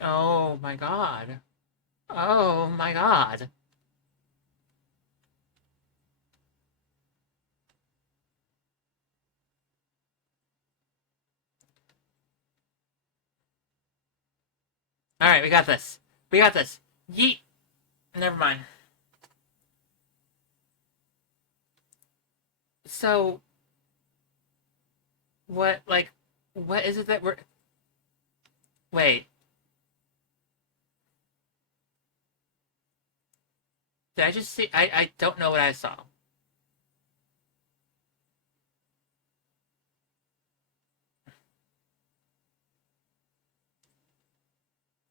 Oh my god. Oh my god. Alright, we got this. We got this. Yeet. Never mind. So, what is it that we're. Wait. Did I just see. I don't know what I saw.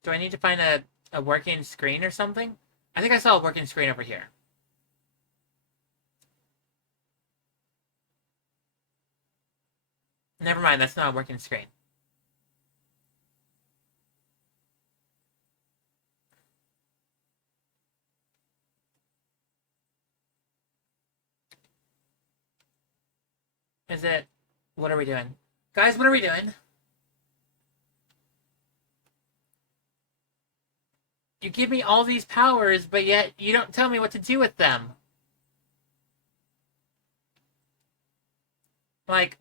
Do I need to find a working screen or something? I think I saw a working screen over here. Never mind, that's not a working screen. Is it? What are we doing? Guys, what are we doing? You give me all these powers, but yet you don't tell me what to do with them. Like,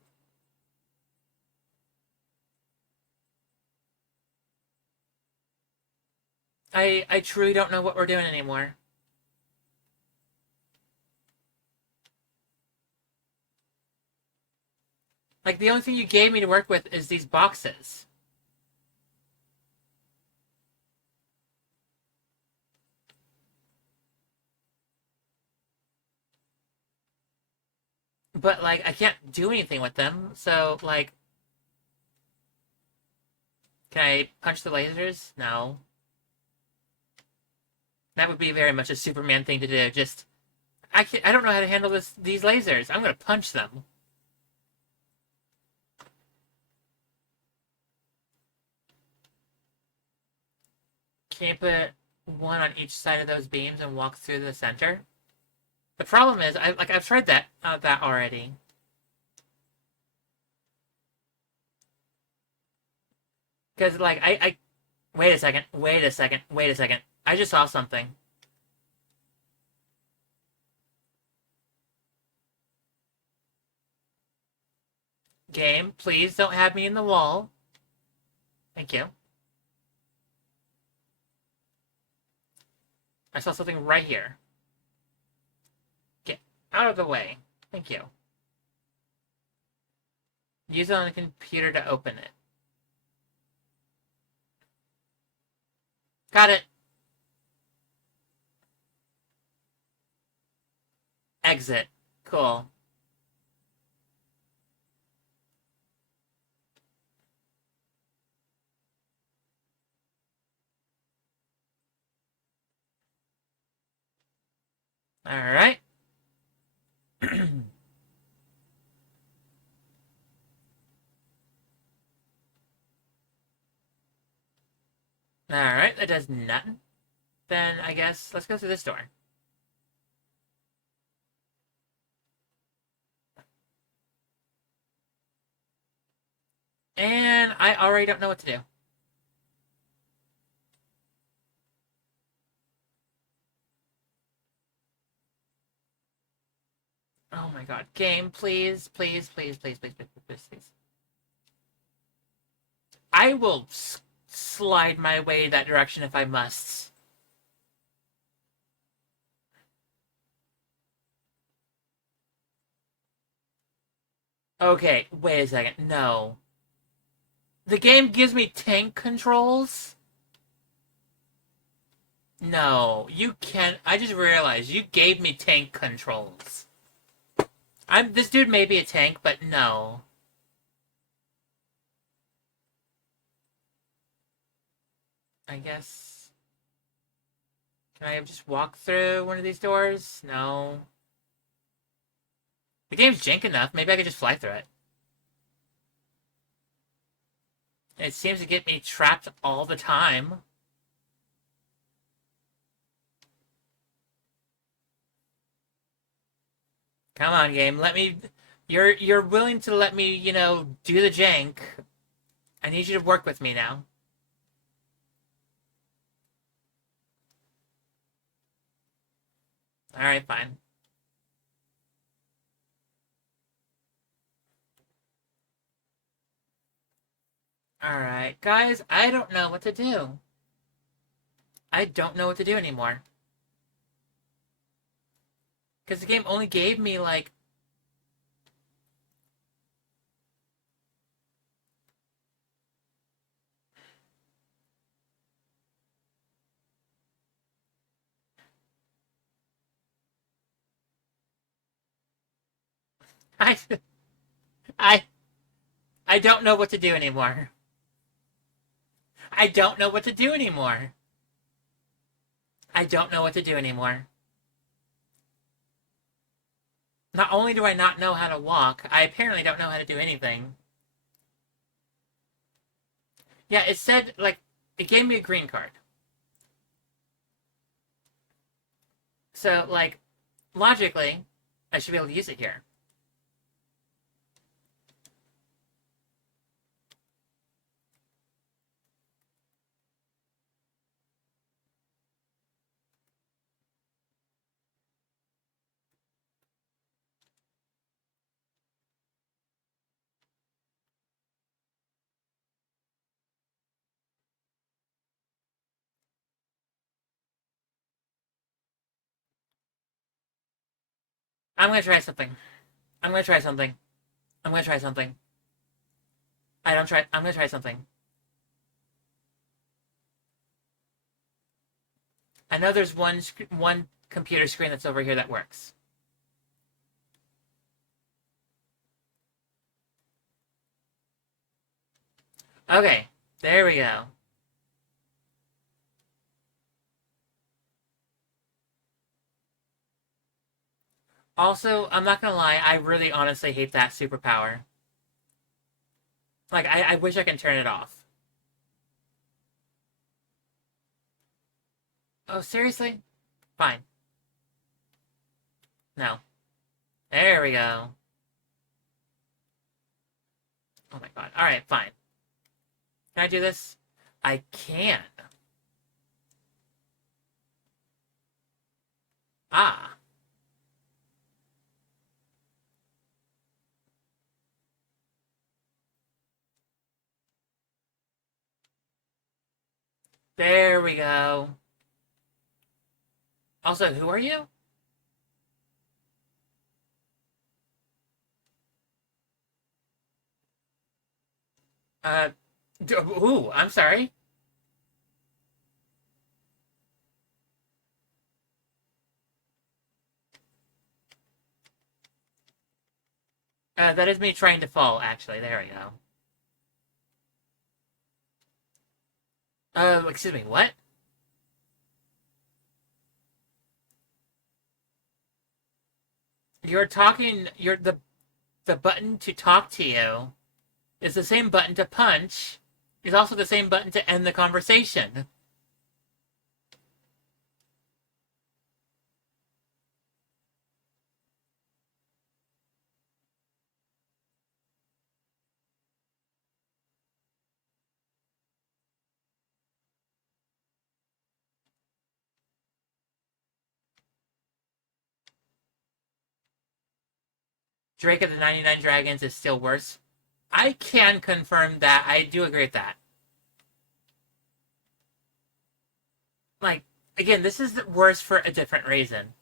I truly don't know what we're doing anymore. Like, the only thing you gave me to work with is these boxes. But, like, I can't do anything with them, so, like... Can I punch the lasers? No. That would be very much a Superman thing to do. Just... I don't know how to handle these lasers. I'm gonna punch them. Can you put one on each side of those beams and walk through the center? The problem is, I've tried that already. Because like I wait a second, wait a second, wait a second. I just saw something. Game, please don't have me in the wall. Thank you. I saw something right here. Get out of the way. Thank you. Use it on the computer to open it. Got it. Exit. Cool. Alright. Alright, that does nothing. Then I guess let's go through this door. And I already don't know what to do. Oh my god. Game, please, please, please, please, please, please, please, please. I will slide my way that direction if I must. Okay, wait a second. No. The game gives me tank controls? No, you can't. I just realized you gave me tank controls. This dude may be a tank, but no. I guess. Can I just walk through one of these doors? No. The game's jank enough. Maybe I could just fly through it. It seems to get me trapped all the time. Come on, game. Let me. You're willing to let me, do the jank. I need you to work with me now. All right, fine. All right, guys. I don't know what to do. I don't know what to do anymore. Because the game only gave me, like... I... I... I don't know what to do anymore. I don't know what to do anymore. I don't know what to do anymore. Not only do I not know how to walk, I apparently don't know how to do anything. Yeah, it said, like, it gave me a green card. So, like, logically, I should be able to use it here. I'm gonna try something. I'm gonna try something. I'm gonna try something. I don't try. I'm gonna try something. I know there's one computer screen that's over here that works. Okay, there we go. Also, I'm not gonna lie, I really honestly hate that superpower. Like, I wish I can turn it off. Oh, seriously? Fine. No. There we go. Oh my god. Alright, fine. Can I do this? I can. Ah. There we go. Also, who are you? Uh, ooh, I'm sorry. That is me trying to fall, actually. There we go. Excuse me, what? The button to talk to you is the same button to punch. Is also the same button to end the conversation. Drake of the 99 Dragons is still worse. I can confirm that. I do agree with that. Like, again, this is worse for a different reason.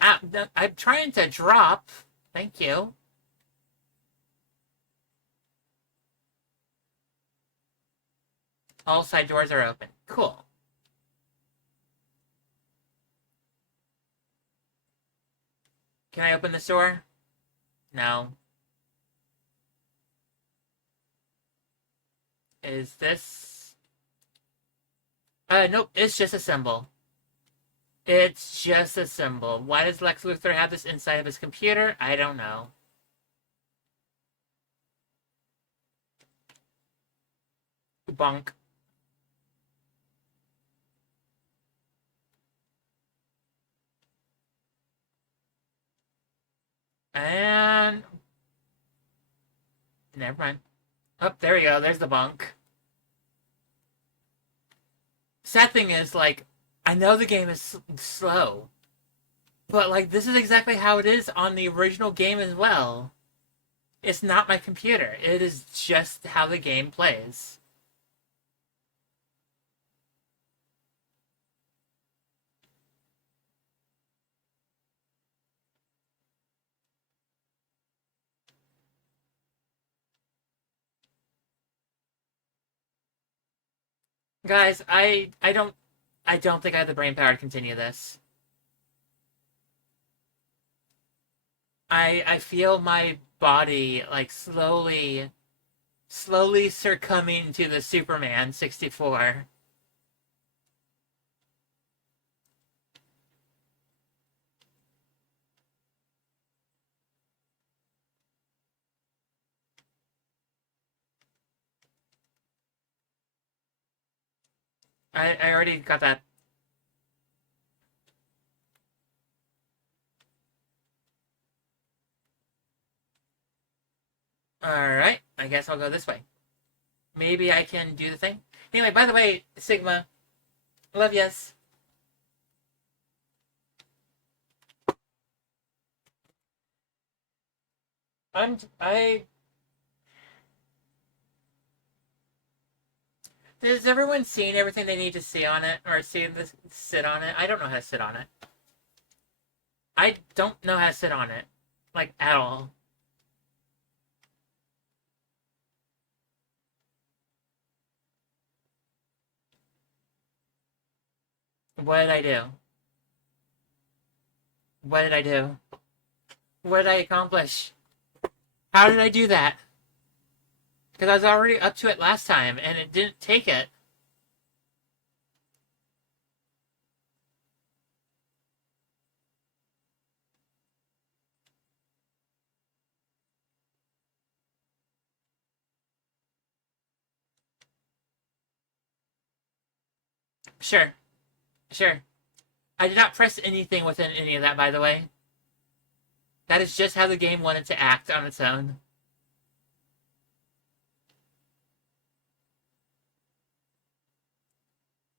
Ah, I'm trying to drop. Thank you. All side doors are open. Cool. Can I open this door? No. Is this... nope, it's just a symbol. It's just a symbol. Why does Lex Luthor have this inside of his computer? I don't know. Bonk. And... Never mind. Oh, there we go. There's the bunk. Sad thing is, like, I know the game is slow, but, like, this is exactly how it is on the original game as well. It's not my computer. It is just how the game plays. Guys, I don't think I have the brain power to continue this. I feel my body like slowly succumbing to the Superman 64. I already got that. Alright, I guess I'll go this way. Maybe I can do the thing. Anyway, by the way, Sigma, love yes. I Has everyone seen everything they need to see on it or see this sit on it? I don't know how to sit on it. I don't know how to sit on it. Like at all. What did I do? What did I do? What did I accomplish? How did I do that? Because I was already up to it last time and it didn't take it. Sure, sure. I did not press anything within any of that, by the way. That is just how the game wanted to act on its own.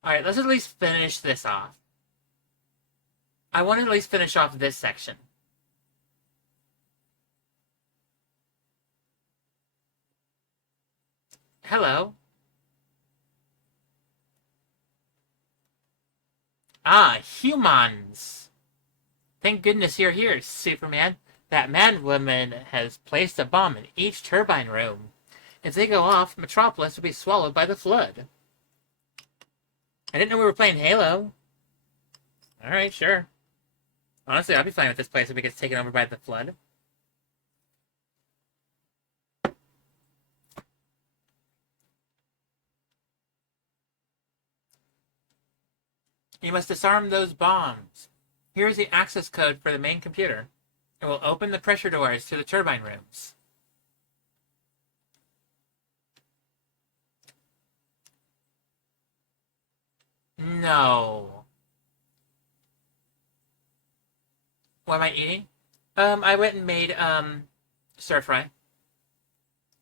Alright, let's at least finish this off. I want to at least finish off this section. Hello. Ah, humans. Thank goodness you're here, Superman. That mad woman has placed a bomb in each turbine room. If they go off, Metropolis will be swallowed by the flood. I didn't know we were playing Halo. Alright, sure. Honestly, I'll be fine with this place if it gets taken over by the flood. You must disarm those bombs. Here's the access code for the main computer. It will open the pressure doors to the turbine rooms. No. What am I eating? I went and made, stir fry.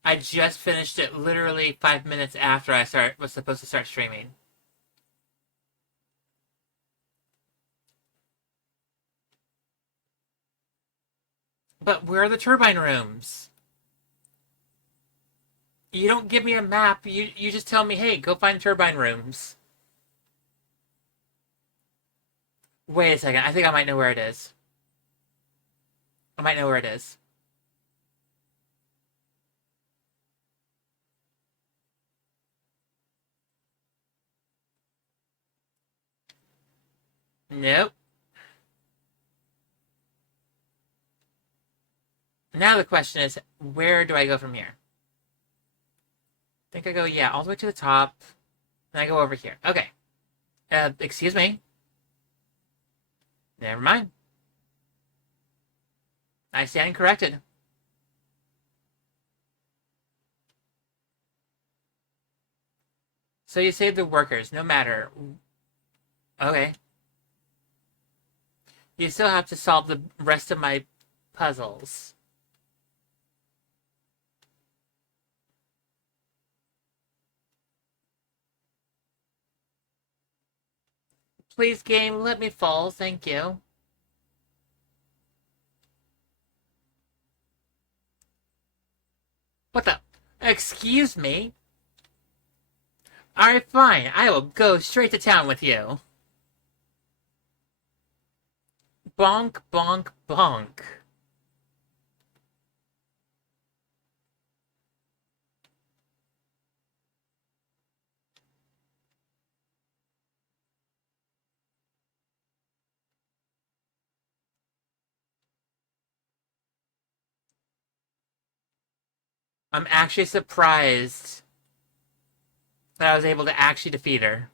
I just finished it literally 5 minutes after I was supposed to start streaming. But where are the turbine rooms? You don't give me a map. You just tell me, hey, go find turbine rooms. Wait a second. I think I might know where it is. I might know where it is. Nope. Now the question is, where do I go from here? I think I go, yeah, all the way to the top. Then I go over here. Okay. Excuse me. Never mind. I stand corrected. So you save the workers, no matter. Okay. You still have to solve the rest of my puzzles. Please, game, let me fall, thank you. Excuse me? Alright, fine. I will go straight to town with you. Bonk, bonk, bonk. I'm actually surprised that I was able to actually defeat her.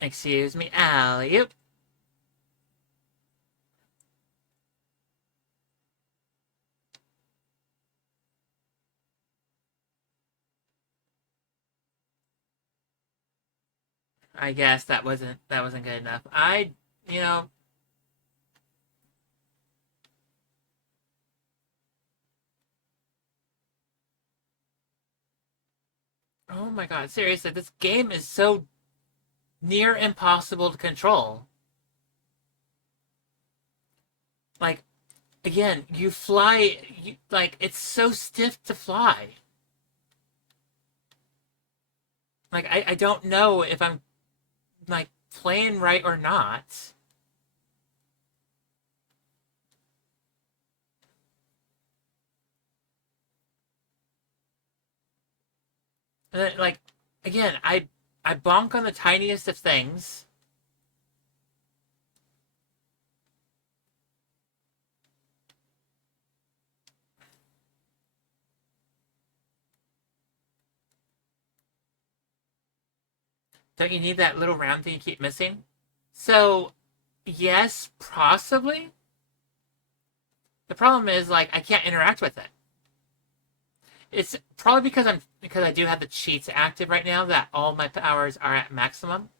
Excuse me, alley-oop. I guess that wasn't good enough. You know, oh my god, seriously, this game is so near impossible to control. Like, again, you fly, like, it's so stiff to fly. Like, I don't know if I'm, like, playing right or not. And then, like, again, I bonk on the tiniest of things. Don't you need that little round thing you keep missing? So, yes, possibly. The problem is, like, I can't interact with it. It's probably because I do have the cheats active right now that all my powers are at maximum.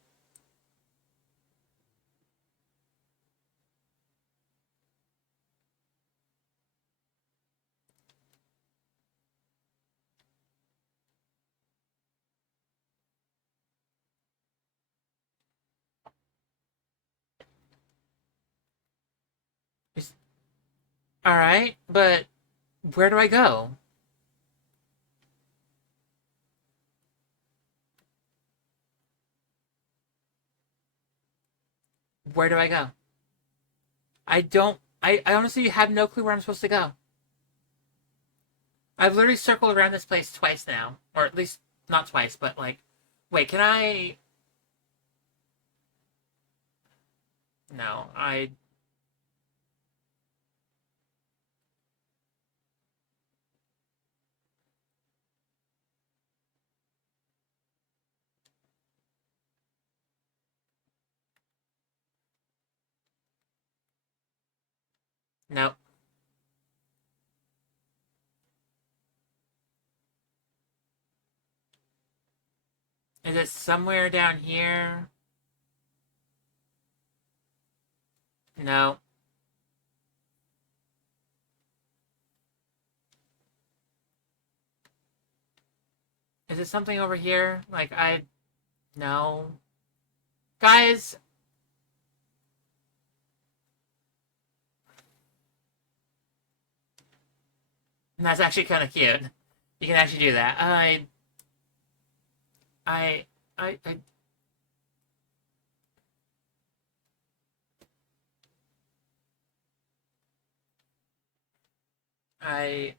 All right, but where do I go? Where do I go? I don't. I honestly have no clue where I'm supposed to go. I've literally circled around this place twice now, or at least not twice, but like, wait, can I? No, I. No. Is it somewhere down here? No. Is it something over here? Like I. No. Guys, that's actually kind of cute. You can actually do that. I, I, I, I,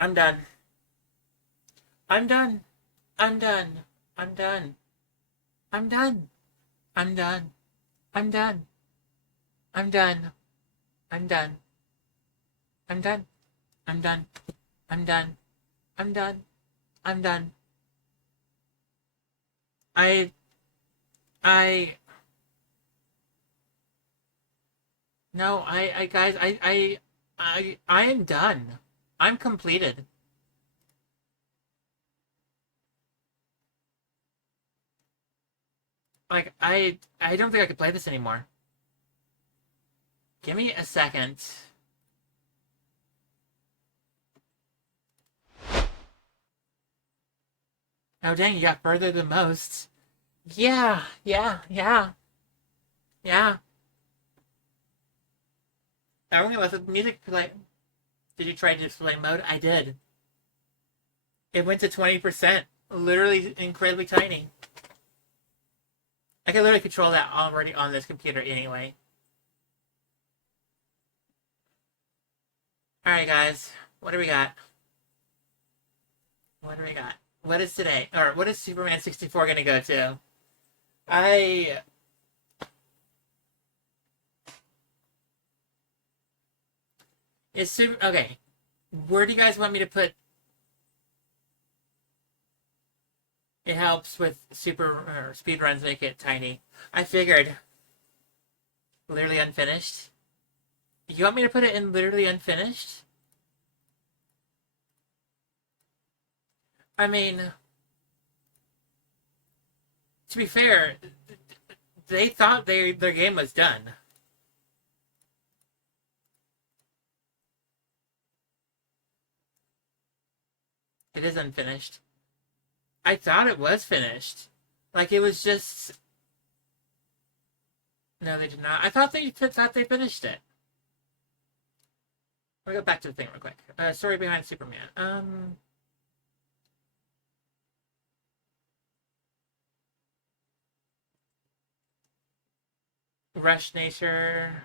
I'm done. I'm done. I'm done. I'm done. I'm done. I'm done. I'm done. I'm done. I'm done. I'm done. I'm done. I'm done. I'm done. I'm done. I, I, no, guys, I am done. I'm completed. Like, I don't think I could play this anymore. Give me a second. Oh, dang, you got further than most. Yeah, yeah, yeah, yeah. I only left the music play. Did you try display mode? I did. It went to 20%. Literally incredibly tiny. I can literally control that already on this computer anyway. Alright, guys. What do we got? What do we got? What is today? Or what is Superman 64 gonna go to? I. Is Super. Okay. Where do you guys want me to put. It helps with super or speed runs, make it tiny. I figured. Literally unfinished. You want me to put it in literally unfinished? I mean, to be fair, they thought their game was done. It is unfinished. I thought it was finished. Like it was just. No, they did not. I thought they finished it. We'll go back to the thing real quick. Story behind Superman. Rush Nature.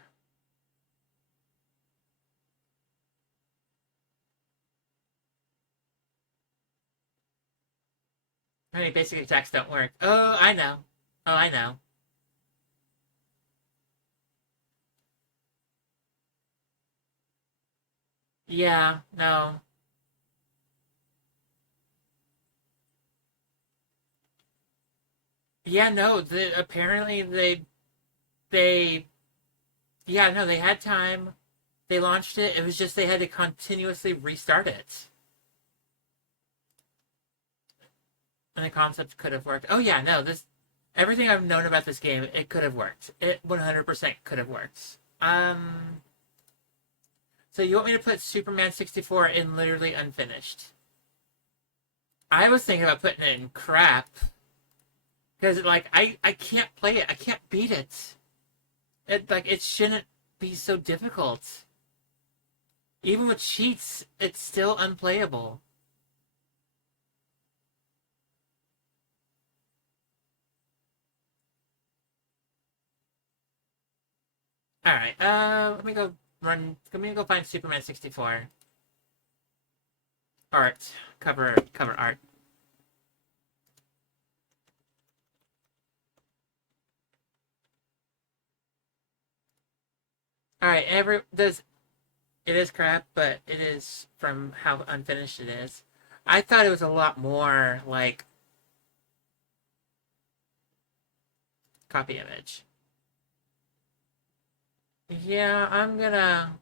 I mean, basic attacks don't work. Oh, I know. Oh, I know. Yeah, no. Yeah, no. Apparently they yeah, no, they had time. They launched it. It was just they had to continuously restart it. And the concept could have worked. Oh yeah, no, this everything I've known about this game, it could have worked. It 100% could have worked. So you want me to put Superman 64 in literally unfinished? I was thinking about putting it in crap because like I can't play it. I can't beat it. It shouldn't be so difficult. Even with cheats, it's still unplayable. All right. Let me go run. Let me go find Superman 64 art cover art. All right. There's it is crap, but it is from how unfinished it is. I thought it was a lot more like copy image. Yeah, I'm gonna.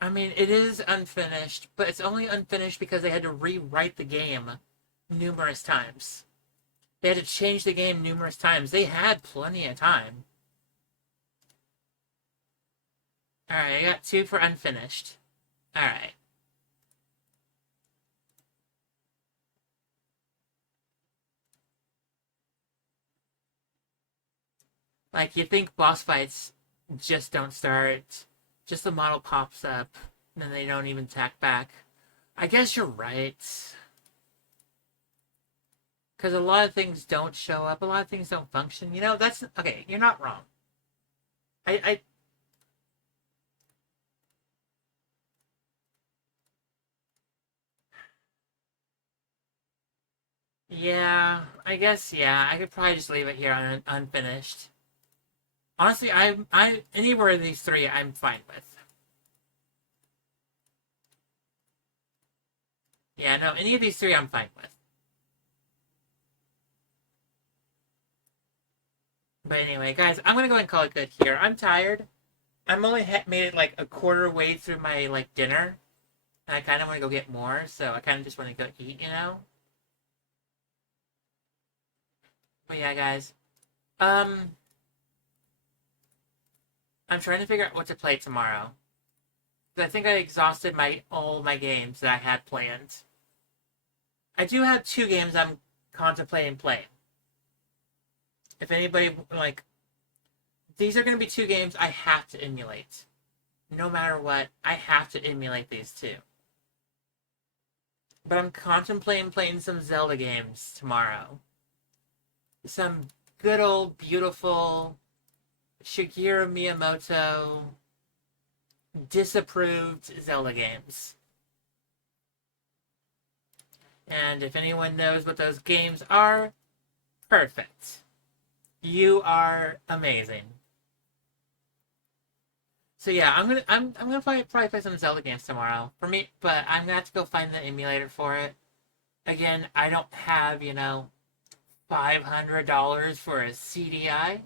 I mean, it is unfinished, but it's only unfinished because they had to rewrite the game numerous times. They had to change the game numerous times. They had plenty of time. All right, I got two for unfinished. All right. Like you think boss fights just don't start, just the model pops up, and then they don't even attack back. I guess you're right. Because a lot of things don't show up, a lot of things don't function. You know, that's okay. You're not wrong. I yeah, I guess yeah. I could probably just leave it here unfinished. Honestly, I anywhere of these three, I'm fine with. Yeah, no, any of these three, I'm fine with. But anyway, guys, I'm gonna go ahead and call it good here. I'm tired. I'm only made it like a quarter way through my like dinner, and I kind of want to go get more. So I kind of just want to go eat, you know. But yeah, guys. Um, I'm trying to figure out what to play tomorrow. I think I exhausted my all my games that I had planned. I do have two games I'm contemplating playing. if anybody, like, these are going to be two games I have to emulate. No matter what, I have to emulate these two. But I'm contemplating playing some Zelda games tomorrow. Some good old, beautiful Shigeru Miyamoto disapproved Zelda games. And if anyone knows what those games are, perfect. You are amazing. So yeah, I'm gonna probably play some Zelda games tomorrow for me, but I'm gonna have to go find the emulator for it. Again, I don't have $500 for a CDI,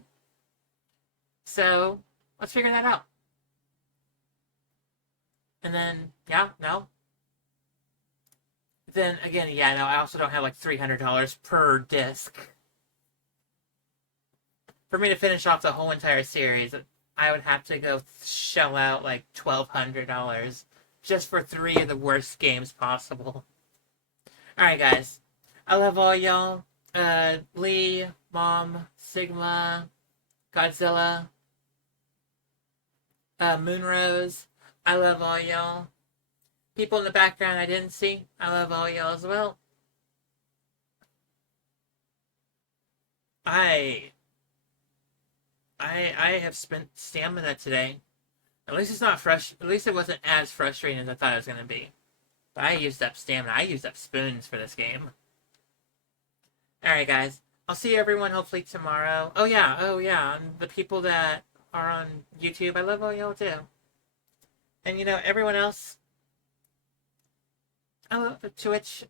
so let's figure that out. And then yeah, no. Then again, yeah, no, I also don't have like $300 per disc. For me to finish off the whole entire series, I would have to go shell out like $1,200 just for three of the worst games possible. Alright, guys. I love all y'all. Lee, Mom, Sigma, Godzilla, Moonrose. I love all y'all. People in the background I didn't see. I love all y'all as well. I I have spent stamina today. At least it's not fresh. At least it wasn't as frustrating as I thought it was gonna be. But I used up stamina. I used up spoons for this game. All right, guys. I'll see everyone hopefully tomorrow. Oh yeah. And the people that are on YouTube, I love all y'all too. And everyone else. I love Twitch.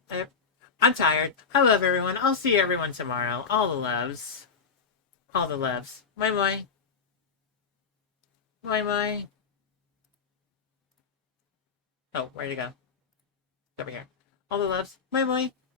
I'm tired. I love everyone. I'll see everyone tomorrow. All the loves. All the loves. Bye bye. Bye bye. Oh, where'd it go? It's over here. All the loves. Bye bye.